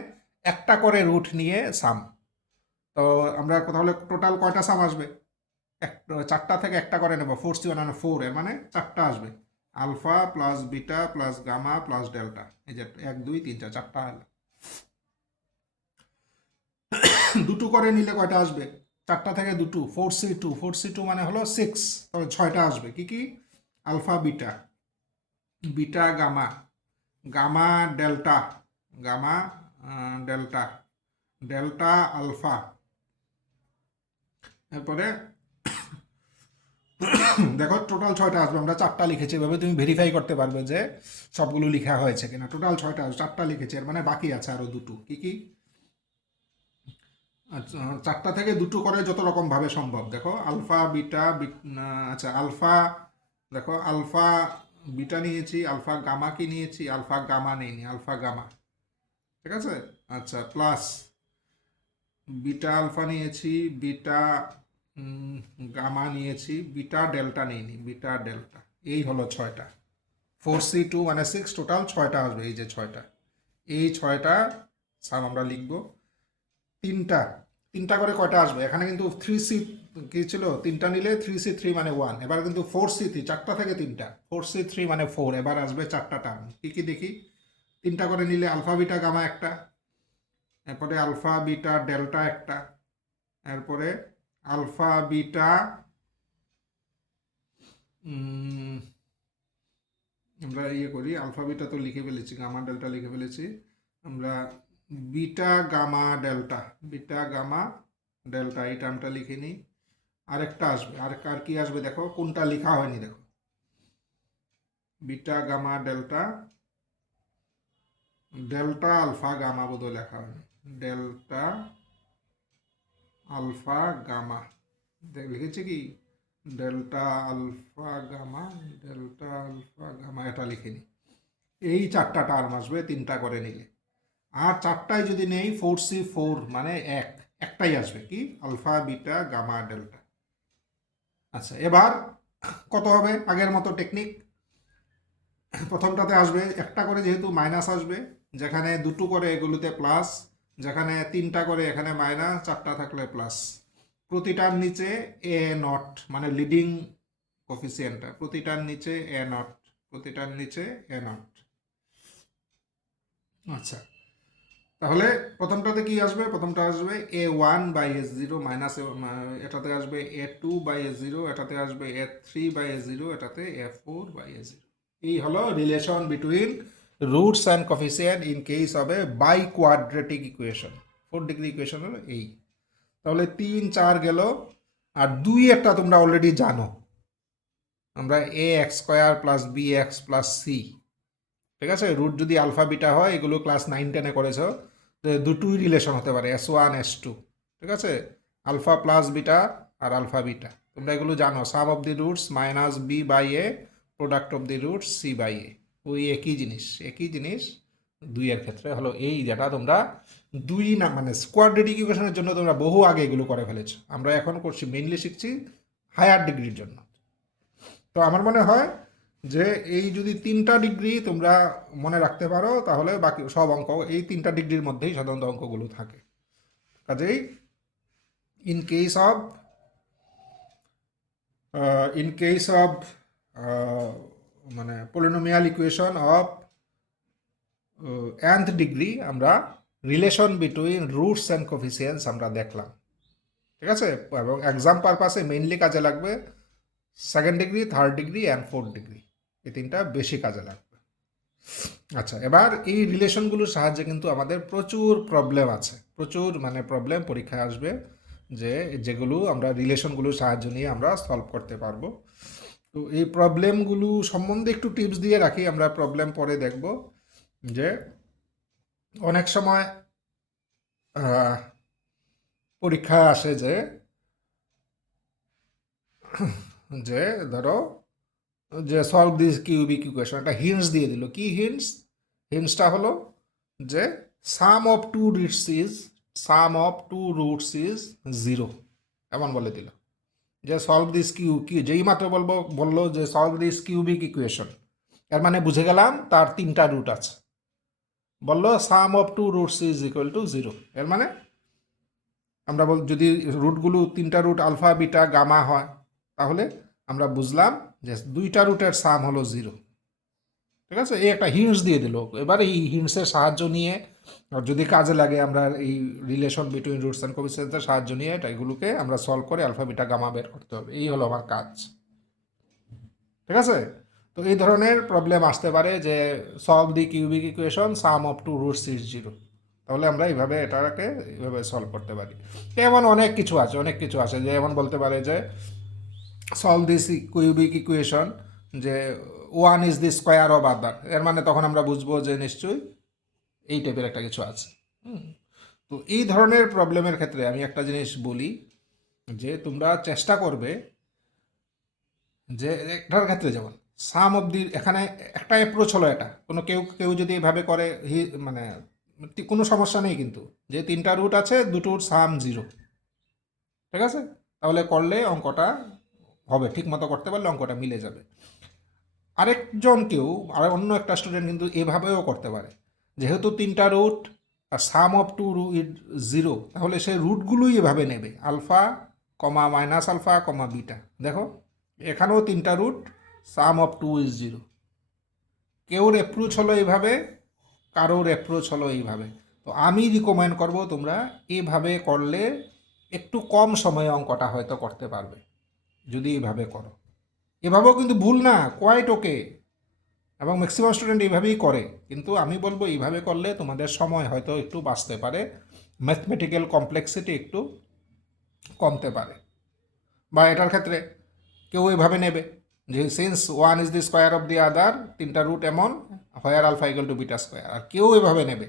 একটা করে রুট নিয়ে সাম। তো আমরা তাহলে টোটাল কয়টা সাম আসবে? চারটা থেকে একটা করে নেবো, 4c1 মানে 4, এর মানে চারটা আসবে। Alpha plus beta plus gamma plus delta, এই যে 1 2 3 4, চারটা হলো। দুটো করে নিলে কয়টা আসবে? চারটা থেকে দুটো, 4c2 মানে হলো 6, তবে 6টা আসবে। কি কি? Alpha beta, beta gamma, gamma delta, gamma delta, delta alpha. এরপরে দেখো টোটাল 6টা আসবে, আমরা চারটা লিখেছি, এভাবে তুমি ভেরিফাই করতে পারবে যে সবগুলো লেখা হয়েছে কিনা। টোটাল 6টা, চারটা লিখেছি, এর মানে বাকি আছে আরো দুটো। কি কি? আচ্ছা, চারটা থেকে দুটো করে যত রকম ভাবে সম্ভব। দেখো আলফা বিটা, আচ্ছা আলফা, দেখো আলফা বিটা নিয়েছি, আলফা গামা কি নিয়েছি? আলফা গামা নেইনি, আলফা গামা। ঠিক আছে, আচ্ছা প্লাস বিটা আলফা নিয়েছি, বিটা গামা নিয়েছি, বিটা ডেল্টা নেইনি, বিটা ডেল্টা। এই হলো 6টা। 4c2 মানে 6, টোটাল 6টা আসবে, এই যে 6টা। এই 6টা সাম আমরা লিখবো। তিনটা, তিনটা করে কয়টা আসবে? এখানে কিন্তু 3c কি ছিল, তিনটা নিলে 3c3 মানে 1। এবার কিন্তু 4c3, চারটা থেকে তিনটা, 4c3 মানে 4, এবার আসবে চারটা টার্ম। কি কি দেখি? তিনটা করে নিলে আলফা বিটা গামা একটা, এরপরে আলফা বিটা ডেল্টা একটা, এরপরে আলফা বিটা আমরা করি, আলফা বিটা তো লিখে ফেলেছি, গামা ডেল্টা লিখে ফেলেছি আমরা। Beta gamma delta, beta gamma delta, এই টার্মটা লিখে নিই। আরেকটা আসবে, আর কি আসবে দেখো, কোনটা লেখা হয়নি দেখো। Beta gamma delta, delta alpha gamma বোধহয় লেখা হয়নি, ডেল্টা আলফা গামা লিখেছি কি? Delta alpha gamma, delta alpha gamma, এটা লিখে নিই। এই চারটা টার্ম আসবে তিনটা করে নিলে। আর চারটায় যদি নেই 4c4 মানে একটাই আসবে, কি? Alpha beta gamma delta. আচ্ছা, এবার কত হবে? আগের মতো টেকনিক। প্রথমটাতে আসবে একটা করে, যেহেতু মাইনাস আসবে, যেখানে দুটো করে এগুলোতে প্লাস, যেখানে তিনটা করে এখানে মাইনাস, চারটা থাকলে প্লাস। প্রতিটার নিচে a0 মানে লিডিং কোফিসিয়েন্টটা, প্রতিটার নিচে a0, প্রতিটার নিচে a0। আচ্ছা, তাহলে প্রথমটাতে কি আসবে? প্রথমটা আসবে a1/s0 মাইনাস, এটাতে আসবে a2/s0, এটাতে আসবে a3/s0, এটাতে a4/s0। এই হলো relation between roots and coefficient in case of a biquadratic equation. 4 degree equation হলো এই। তাহলে 3 4 গেল। আর 2 একটা তোমরা অলরেডি জানো, আমরা ax² plus bx plus C, ঠিক আছে? রুট যদি আলফা বিটা হয়, এগুলো ক্লাস 9 10-এ করেছ, দুটোই রিলেশন হতে পারে, s1 s2, ঠিক আছে? আলফা প্লাস বিটা আর আলফা বিটা তোমরা এগুলো জানো। Sum of the roots minus b by a, product of the roots c by a, ওই একই জিনিস, একই জিনিস। 2 এর ক্ষেত্রে হলো এই, যেটা তোমরা 2 না মানে কোয়াড্রেটিক ইকুয়েশনের জন্য তোমরা বহু আগে এগুলো করে ফেলেছো। আমরা এখন করছি, মেইনলি শিখছি হায়ার ডিগ্রির জন্য। তো আমার মনে হয় যে এই যদি 3টা ডিগ্রি তোমরা মনে রাখতে পারো, তাহলে বাকি সব অঙ্ক এই 3টা ডিগ্রির মধ্যেই সাধারণত অঙ্কগুলো থাকে। কাজেই in case of in case of মানে polynomial equation of nth degree, আমরা relation between roots and coefficients আমরা দেখলাম, ঠিক আছে? এবং এক্সাম পারপাসে মেইনলি কাজে লাগবে 2nd degree, 3rd degree and 4th degree, এই 3টা বেশি কাজে লাগবে। আচ্ছা, এবার এই রিলেশনগুলোর সাহায্যে কিন্তু আমাদের প্রচুর প্রবলেম আছে, প্রচুর মানে প্রবলেম পরীক্ষায় আসবে, যে যেগুলো আমরা রিলেশনগুলোর সাহায্য নিয়ে আমরা সলভ করতে পারবো। তো এই প্রবলেমগুলো সম্বন্ধে একটু টিপস দিয়ে রাখি, আমরা প্রবলেম পরে দেখব। যে অনেক সময় পরীক্ষায় আসে যে যে ধরো যে সলভ দিস কিউবিক ইকুয়েশন, একটা হিন্টস দিয়ে দিল। কি হিন্টস? হিন্টসটা হলো যে sum of two roots is zero, এমন বলে দিল। যে সলভ দিস যেই মাত্র বললো যে সলভ দিস কিউবিক ইকুয়েশন, এর মানে বুঝে গেলাম তার 3টা রুট আছে। বললো sum of two roots is equal to zero, এর মানে আমরা যদি রুটগুলো 3টা রুট আলফা বিটা গামা হয়, তাহলে আমরা বুঝলাম যে 2টা রুটের সাম হলো জিরো, ঠিক আছে? এই একটা হিন্টস দিয়ে দিল। এবার এই হিন্টসের সাহায্য নিয়ে, আর যদি কাজে লাগে, আমরা এই রিলেশন বিটুইন রুটস অ্যান্ড কোফিসিয়েন্টসের সাহায্য নিয়ে এগুলোকে আমরা সলভ করে আলফা বিটা গামা বের করতে হবে। এই হলো আমার কাজ, ঠিক আছে? তো এই ধরনের প্রবলেম আসতে পারে যে solve the cubic equation sum of two roots is zero, তাহলে আমরা এইভাবে এটাকে এইভাবে সলভ করতে পারি। এমন অনেক কিছু আছে, অনেক কিছু আছে, যে এমন বলতে পারে যে সলভ দিস কিউবিক ইকুয়েশন, যে one is the square of other, এর মানে তখন আমরা বুঝবো যে নিশ্চয়ই এই টাইপের একটা কিছু আছে। তো এই ধরনের প্রবলেমের ক্ষেত্রে আমি একটা জিনিস বলি, যে তোমরা চেষ্টা করবে যে এটার ক্ষেত্রে যেমন সাম অব দি, এখানে একটা অ্যাপ্রোচ হলো, এটা কোনো কেউ কেউ যদি এভাবে করে মানে কোনো সমস্যা নেই, কিন্তু যে 3টা রুট আছে, দুটোর সাম জিরো, ঠিক আছে? তাহলে করলে অঙ্কটা হবে, ঠিক মতো করতে পারলে অঙ্কটা মিলে যাবে। আরেকজন কেউ, আর অন্য একটা স্টুডেন্ট কিন্তু এভাবেও করতে পারে, যেহেতু 3টা রুট আর sum of two root zero, তাহলে সে রুটগুলোই এভাবে নেবে, alpha comma minus alpha comma beta. দেখো এখানেও 3টা root, sum of two is zero. কেউর অ্যাপ্রোচ হলো এইভাবে, কারোর অ্যাপ্রোচ হলো এইভাবে। তো আমি রিকমেন্ড করব তোমরা এইভাবে করলে একটু কম সময়ে অঙ্কটা হয়তো করতে পারবে, যদি এইভাবে করো। এভাবেও কিন্তু ভুল না, কোয়াইট ওকে, এবং ম্যাক্সিমাম স্টুডেন্ট এইভাবেই করে। কিন্তু আমি বলবো এইভাবে করলে তোমাদের সময় হয়তো একটু বাঁচতে পারে, ম্যাথমেটিক্যাল কমপ্লেক্সিটি একটু কমতে পারে। বা এটার ক্ষেত্রে কেউ এভাবে নেবে যে since one is the square of the other, 3টা রুট এমন, where alpha equal to beta square. আর কেউ এভাবে নেবে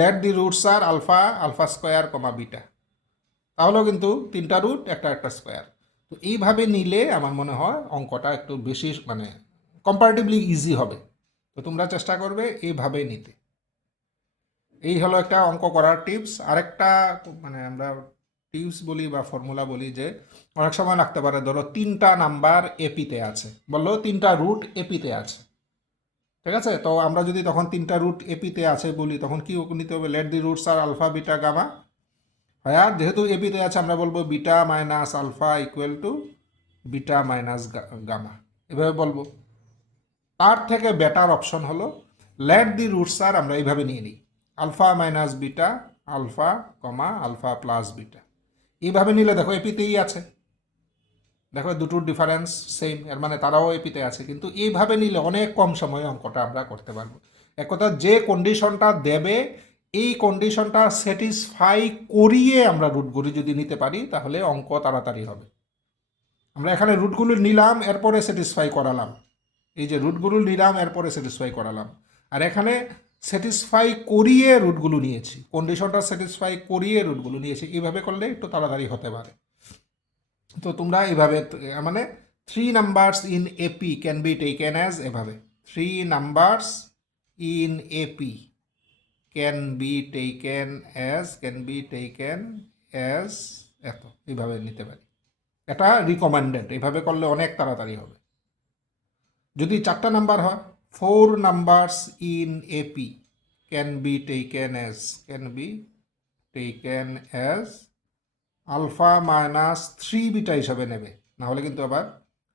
let the roots R alpha, alpha square comma beta, তাহলেও কিন্তু 3টা রুট একটা একটা স্কোয়ার। তো এইভাবে নিলে আমার মনে হয় অঙ্কটা একটু বেশি মানে কম্পারেটিভলি ইজি হবে। তো তোমরা চেষ্টা করবে এইভাবে নিতে। এই হলো একটা অঙ্ক করার টিপস। আরেকটা মানে আমরা টিপস বলি বা ফর্মুলা বলি, যে অনেক সময় লাগতে পারে, ধরো 3টা নাম্বার এপিতে আছে, বললো 3টা রুট এপিতে আছে, ঠিক আছে? তো আমরা যদি তখন 3টা রুট এপিতে আছে বলি, তখন কি নিতে হবে? Let the roots R alpha beta gamma. হ্যাঁ, যেহেতু এপিতে আছে, আমরা বলবো beta minus alpha equal to beta minus gamma, এভাবে বলবো। তার থেকে বেটার অপশন হলো লেট দি রুটস আর আমরা এইভাবে নিয়ে নিই, alpha minus beta, alpha comma alpha plus beta. এইভাবে নিলে দেখো এপিতেই আছে, দেখো দুটোর ডিফারেন্স সেম, এর মানে তারাও এপিতে আছে। কিন্তু এইভাবে নিলে অনেক কম সময়ে অঙ্কটা আমরা করতে পারবো। এক কথা, যে কন্ডিশনটা দেবে এই কন্ডিশনটা স্যাটিসফাই করিয়ে আমরা রুটগুলি যদি নিতে পারি তাহলে অঙ্ক তাড়াতাড়ি হবে। আমরা এখানে রুটগুলো নিলাম এরপরে স্যাটিসফাই করালাম, এই যে রুটগুলো নিলাম এরপরে স্যাটিসফাই করালাম, আর এখানে স্যাটিসফাই করিয়ে রুটগুলো নিয়েছি, কন্ডিশনটা স্যাটিসফাই করিয়ে রুটগুলো নিয়েছি। এইভাবে করলে একটু তাড়াতাড়ি হতে পারে। তো তোমরা এইভাবে মানে 3 numbers in AP can be taken as, এভাবে 3 numbers in AP can be taken as এত, এইভাবে নিতে পারি। এটা রিকমেন্ডেড, এইভাবে করলে অনেক তাড়াতাড়ি হবে। যদি 4টা নাম্বার হয়, 4 numbers in AP can be taken as alpha minus 3 beta হিসাবে নেবে, না হলে কিন্তু আবার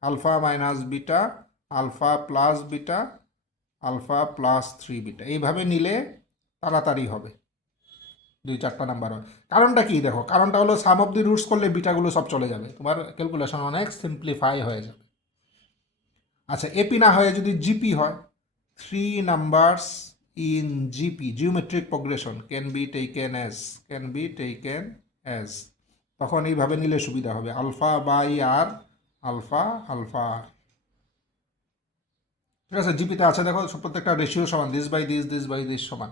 alpha minus beta, alpha plus beta, alpha plus 3 beta, এইভাবে নিলে তাড়াতাড়ি হবে। 2-4টা নাম্বার হয়। কারণটা কি দেখো, কারণটা হলো সাম অফ দি রুটস করলে বিটাগুলো সব চলে যাবে, তোমার ক্যালকুলেশন অনেক সিম্পলিফাই হয়ে যাবে। আচ্ছা, এপি না হয়ে যদি জিপি হয়, 3 numbers in GP geometric progression can be taken as, তখন এইভাবে নিলে সুবিধা হবে, alpha by r, alpha alpha r. ঠিক আছে, জিপিতে আছে দেখো প্রত্যেকটা রেশিও সমান, দিস বাই দিস সমান,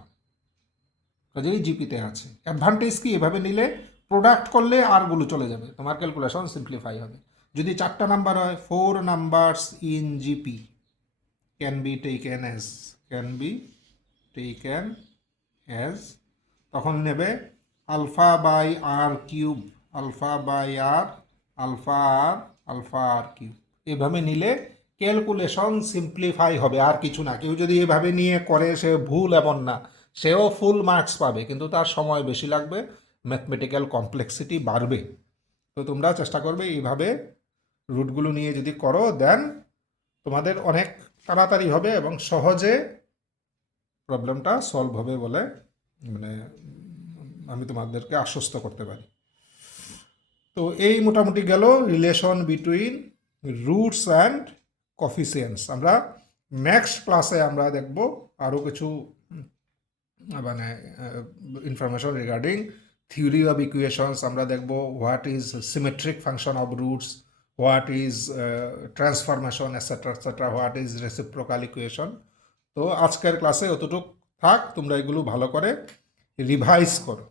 কাজেই জিপিতে আছে। অ্যাডভান্টেজ কি, এভাবে নিলে প্রোডাক্ট করলে আরগুলো চলে যাবে, তোমার ক্যালকুলেশন সিম্পলিফাই হবে। যদি 4টা নাম্বার হয়, 4 numbers in GP can be taken as, তখন নেবে alpha by r cube, alpha by r, alpha r cube. এভাবে নিলে ক্যালকুলেশন সিম্পলিফাই হবে, আর কিছু না। কেউ যদি এভাবে নিয়ে করে সে ভুল এমন না, সেও ফুল মার্কস পাবে, কিন্তু তার সময় বেশি লাগবে, ম্যাথমেটিক্যাল কমপ্লেক্সিটি বাড়বে। তো তোমরা চেষ্টা করবে এইভাবে রুটগুলো নিয়ে যদি করো, দেন তোমাদের অনেক তাড়াতাড়ি হবে এবং সহজে প্রবলেমটা সলভ হবে বলে মানে আমি তোমাদেরকে আশ্বস্ত করতে পারি। তো এই মোটামুটি গেল রিলেশন বিটুইন রুটস অ্যান্ড কফিসিয়েন্টস। আমরা নেক্সট ক্লাসে আমরা দেখব আরও কিছু মানে information regarding theory of equations. আমরা দেখব what is symmetric function of roots, what is transformation etcetera, what is reciprocal equation. তো আজকের ক্লাসে অতটুক থাক, তোমরা এগুলো ভালো করে রিভাইজ করো।